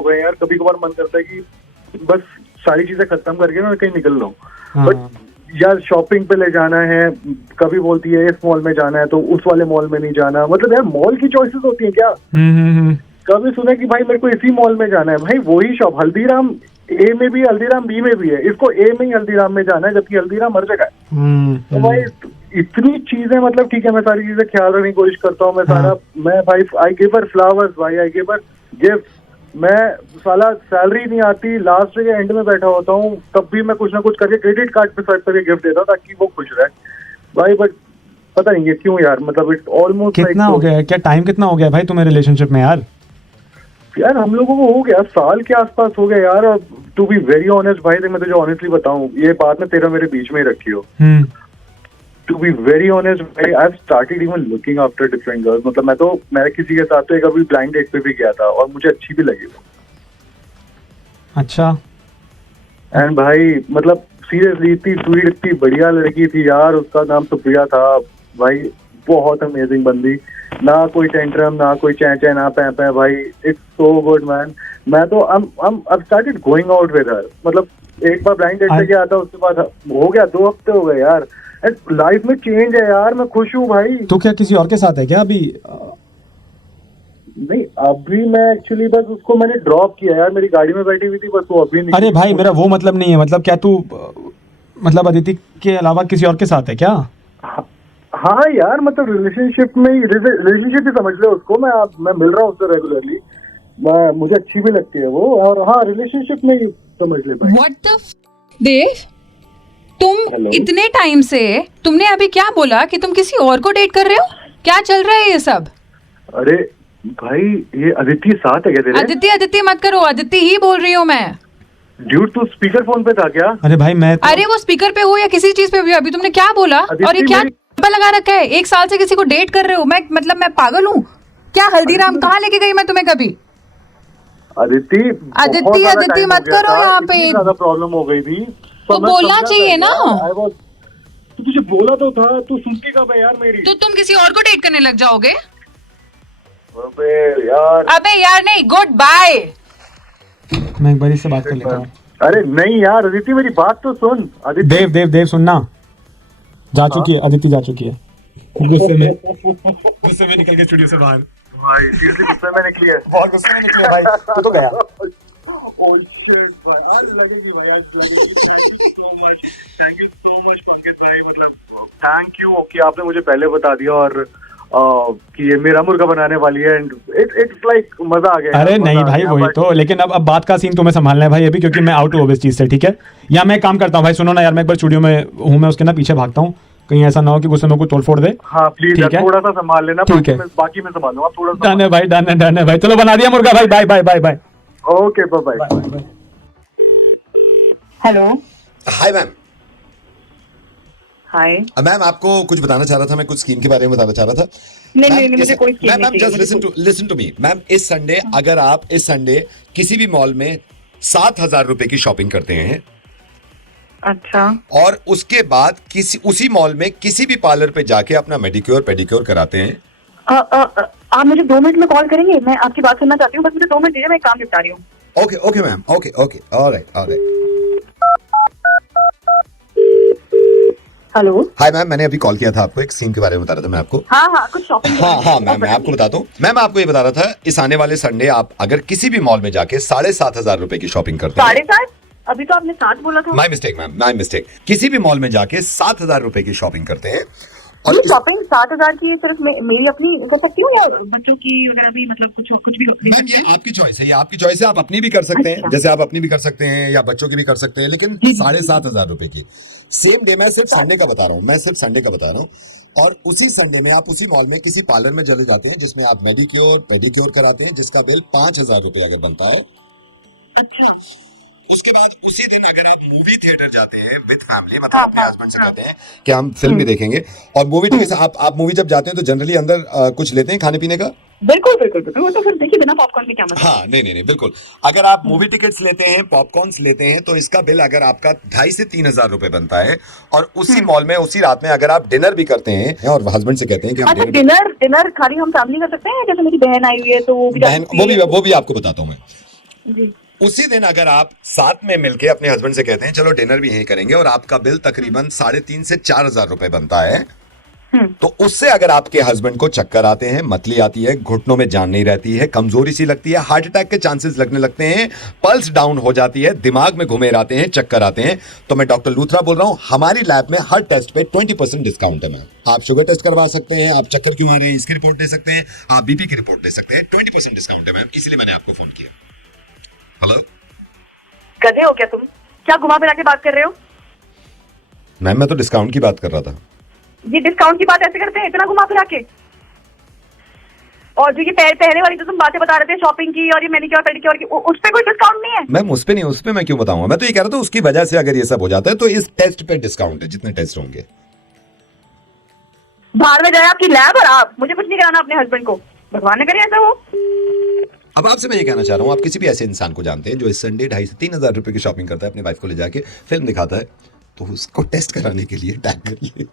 गए यार। कभी कभार मन करता है कि बस सारी चीजें खत्म करके ना कहीं निकल लो। बट यार शॉपिंग पे ले जाना है, कभी बोलती है इस मॉल में जाना है तो उस वाले मॉल में नहीं जाना। मतलब यार मॉल की चॉइसेस होती है क्या? कभी सुना कि भाई मेरे को इसी मॉल में जाना है, भाई वही शॉप हल्दीराम ए में भी, हल्दीराम बी में भी है, इसको ए में ही हल्दीराम में जाना है, जबकि हल्दीराम हर जगह है। तो भाई इतनी चीजें, मतलब ठीक है मैं सारी चीजें ख्याल रखने की कोशिश करता हूँ। मैं भाई आई गिव हर फ्लावर्स, भाई आई गिव हर गिफ्ट। मैं साला सैलरी नहीं आती, लास्ट के एंड में बैठा होता हूँ, तब भी मैं कुछ ना कुछ करके क्रेडिट कार्ड पे स्वाइप करके गिफ्ट देता हूँ ताकि वो खुश रहे भाई। बट पता नहीं है क्यों यार, मतलब इट ऑलमोस्ट कितना हो गया है, क्या टाइम कितना हो गया भाई तुम्हें रिलेशनशिप में यार? यार हम लोगों को हो गया साल के आसपास हो गया यार। टू बी वेरी ऑनेस्ट भाई, मैं तुझे ऑनेस्टली बताऊं, ये बात ना तेरा मेरे बीच में ही रखी हो। टू बी वेरी ऑनेस्ट भाई, I have started even looking after different girls. मतलब मैं किसी के साथ तो एक अभी ब्लाइंड डेट पे भी गया था और मुझे अच्छी भी लगी वो। अच्छा। एंड भाई मतलब सीरियसली इतनी स्वीट, इतनी बढ़िया लड़की थी यार। उसका नाम सुप्रिया था भाई, बहुत अमेजिंग बंदी, ना कोई टेंट्रम, ना कोई चै ना पै भाई। It's so good man. मैं तो अब started going out with her. मतलब एक बार ब्लाइंड डेट पे गया था, उसके बाद हो गया 2 हफ्ते हो गए यार। लाइफ में चेंज है यार, मैं खुश हूँ भाई। तो क्या किसी और के साथ है क्या अभी? नहीं, अभी मैं एक्चुअली बस उसको मैंने ड्रॉप किया यार, मेरी गाड़ी में बैठी हुई थी, बस वो अभी नहीं। अरे भाई मेरा वो मतलब नहीं है, मतलब क्या तू मतलब अदिति के अलावा किसी और के साथ है क्या? हाँ यार, मतलब रिलेशनशिप ही समझ ले उसको। मैं मिल रहा हूँ उससे रेगुलरली, मुझे अच्छी भी लगती है वो। और हाँ, रिलेशनशिप में ही समझ ले भाई। What the देव, तुम इतने टाइम से तुमने अभी क्या बोला कि तुम किसी और को डेट कर रहे हो? क्या चल रहा है ये सब? अरे भाई, ये अदिति साथ है क्या तेरे? अदिति मत करो, अदिति ही बोल रही हूँ मैं। ड्यूड, तू स्पीकर फोन पे था क्या? अरे भाई मैं अरे वो स्पीकर पे हो या किसी चीज पे भी, अभी तुमने क्या बोला? और ये क्या पेपर लगा रखा है, 1 साल से किसी को डेट कर रहे हो। मैं पागल हूँ क्या? हल्दीराम कहाँ लेके गई मैं तुम्हें कभी? अदिति मत करो यहाँ पे, ज्यादा प्रॉब्लम हो गई थी तो बोलना चाहिए ना। तो तुझे बोला तो था, तू सुनती कब है यार मेरी? तो तुम किसी और को डेट करने लग जाओगे? अबे यार नहीं, गुड बाय। मैं एक बार इससे बात कर लेता हूँ। अरे नहीं यार अदिति मेरी बात तो सुन। अदिति देव सुनना, जा चुकी है अदिति, जा चुकी है गुस्से में निकल के स्टूडियो से बाहर। भाई सीरियसली गुस्से में निकली है, बहुत गुस्से में निकली है भाई, तू तो गया। ओह शिट भाई, आज लगेगी भाई, आज लगेगी। Thank you so much Pankaj भाई, मतलब थैंक यू कि आपने मुझे पहले बता दिया और कि ये मेरा मुर्गा बनाने वाली है एंड इट्स लाइक मजा आ गया। अरे नहीं भाई वही तो, लेकिन अब बात का सीन तुम्हें संभालना है भाई अभी, क्योंकि मैं आउट हूँ इस चीज से, ठीक है? या मैं काम करता हूँ भाई, सुनो ना यार, मैं एक बार स्टूडियो में हूँ, मैं उसके ना पीछे भागता हूँ, कहीं ऐसा ना हो कि गुस्से में कोई तोड़ फोड़ दे। हाँ प्लीज थोड़ा सा संभाल लेना, ठीक है? बाकी मैं संभाल लूंगा, थोड़ा सा। डन है भाई, डन है भाई, चलो बना दिया मुर्गा भाई, bye bye bye bye. Okay bye bye. Hello hi ma'am. Hi ma'am आपको कुछ बताना चाह रहा था, मैं कुछ स्कीम के बारे में बताना चाह रहा था। नहीं मुझे कोई स्कीम नहीं ma'am just listen to me ma'am, इस संडे अगर आप इस संडे किसी भी मॉल में 7,000 रुपए की शॉपिंग करते हैं, अच्छा, और उसके बाद उसी मॉल में किसी भी पार्लर पे जाके अपना मेडिक्योर पेडिक्योर कराते हैं। आप मुझे 2 मिनट में कॉल करेंगे? मैं आपकी बात सुनना चाहती हूँ, बस मुझे 2 मिनट दीजिए, मैं काम निपटा रही हूँ। Okay ma'am, okay alright. Hello hi ma'am, मैंने अभी कॉल किया था आपको, एक स्कीम के बारे में बता रहा था मैं आपको। हाँ कुछ शॉपिंग। हाँ मैम, मैं आपको बताता हूँ। मैम आपको ये बता रहा था, इस आने वाले संडे आप अगर किसी भी मॉल में जाके 7,500 रुपए की शॉपिंग करते हैं। 7,500? अभी तो आपने 7 बोला था। My mistake ma'am, my mistake. किसी भी मॉल में जाके 7,000 रुपए की शॉपिंग करते हैं, और शॉपिंग 7,000 की सिर्फ मेरी अपनी कर सकती हूँ या बच्चों की वगैरह भी, मतलब कुछ भी? मैम ये आपकी चॉइस है, ये आपकी चॉइस है, आप अपनी भी कर सकते हैं, जैसे आप अपनी भी कर सकते हैं या बच्चों की भी कर सकते हैं, लेकिन 7,500 रुपए की सेम डे। मैं सिर्फ संडे का बता रहा हूँ, मैं सिर्फ संडे का बता रहा हूँ। और उसी संडे में आप उसी मॉल में किसी पार्लर में चले जाते हैं जिसमें आप मेडिक्योर पेडिक्योर कराते हैं, जिसका बिल 5,000 रुपए अगर बनता है। अच्छा, उसके बाद उसी दिन अगर आप मूवी थिएटर जाते हैं विद फैमिली, मतलब अपने हस्बैंड से कहते हैं कि हम फिल्म भी देखेंगे, और मूवी टिकट आप मूवी जब जाते हैं तो जनरली अंदर कुछ लेते हैं खाने पीने का। बिल्कुल वो तो फिर देखिए, बिना पॉपकॉर्न के क्या मतलब? हाँ नहीं बिल्कुल, अगर आप मूवी टिकट्स लेते हैं, पॉपकॉर्न्स लेते हैं, तो इसका बिल अगर आपका 2,500 से 3,000 रुपए बनता है। और उसी मॉल में उसी रात में अगर आप डिनर भी करते हैं और हस्बैंड से कहते हैं कि हम डिनर खाली हम फैमिली कर सकते हैं? जैसे मेरी बहन आई हुई है तो वो भी आपको बताता हूँ मैं जी। उसी दिन अगर आप साथ में मिलके अपने हस्बैंड से कहते हैं चलो डिनर भी यहीं करेंगे, और आपका बिल तकरीबन 3,500 से 4,000 रुपए बनता है, तो उससे अगर आपके हस्बैंड को चक्कर आते हैं, मतली आती है, घुटनों में जान नहीं रहती है, कमजोरी सी लगती है, हार्ट अटैक के चांसेस लगने लगते हैं, पल्स डाउन हो जाती है, दिमाग में घुमेर आते हैं, चक्कर आते हैं, तो मैं डॉक्टर लूथरा बोल रहा हूं। हमारी लैब में हर टेस्ट पे 20% डिस्काउंट है मैम। आप शुगर टेस्ट करवा सकते हैं, आप चक्कर क्यों आ रहे हैं इसकी रिपोर्ट दे सकते हैं, आप बीपी की रिपोर्ट दे सकते हैं, 20% डिस्काउंट है मैम, इसीलिए मैंने आपको फोन किया। हेलो, गधे हो क्या तुम? क्या घुमा फिरा के बात कर रहे हो? मैम मैं तो डिस्काउंट की बात कर रहा था। ये डिस्काउंट की बात ऐसे करते हैं, इतना घुमा फिरा के? और जो ये पहले वाली जो तुम बातें बता रहे थे शॉपिंग की और ये मैनिक्योर पेडिक्योर की, उस पे कोई डिस्काउंट नहीं है? मैम उस पे नहीं, उस पे मैं क्यों बताऊंगा, मैं तो ये कह रहा था उसकी वजह से अगर ये सब हो जाता है तो इस टेस्ट पे डिस्काउंट है, जितने टेस्ट होंगे। बाहर में जाए आपकी लैब, और आप मुझे कुछ नहीं कराना अपने हस्बैंड को, भगवान ने करे ऐसा हो। अब आपसे मैं ये कहना चाह रहा हूँ, आप किसी भी ऐसे इंसान को जानते हैं जो इस संडे 2,500 से 3,000 रुपए की शॉपिंग करता है, अपनी वाइफ को ले जाके फिल्म दिखाता है, तो उसको टेस्ट कराने के लिए टैग करिए।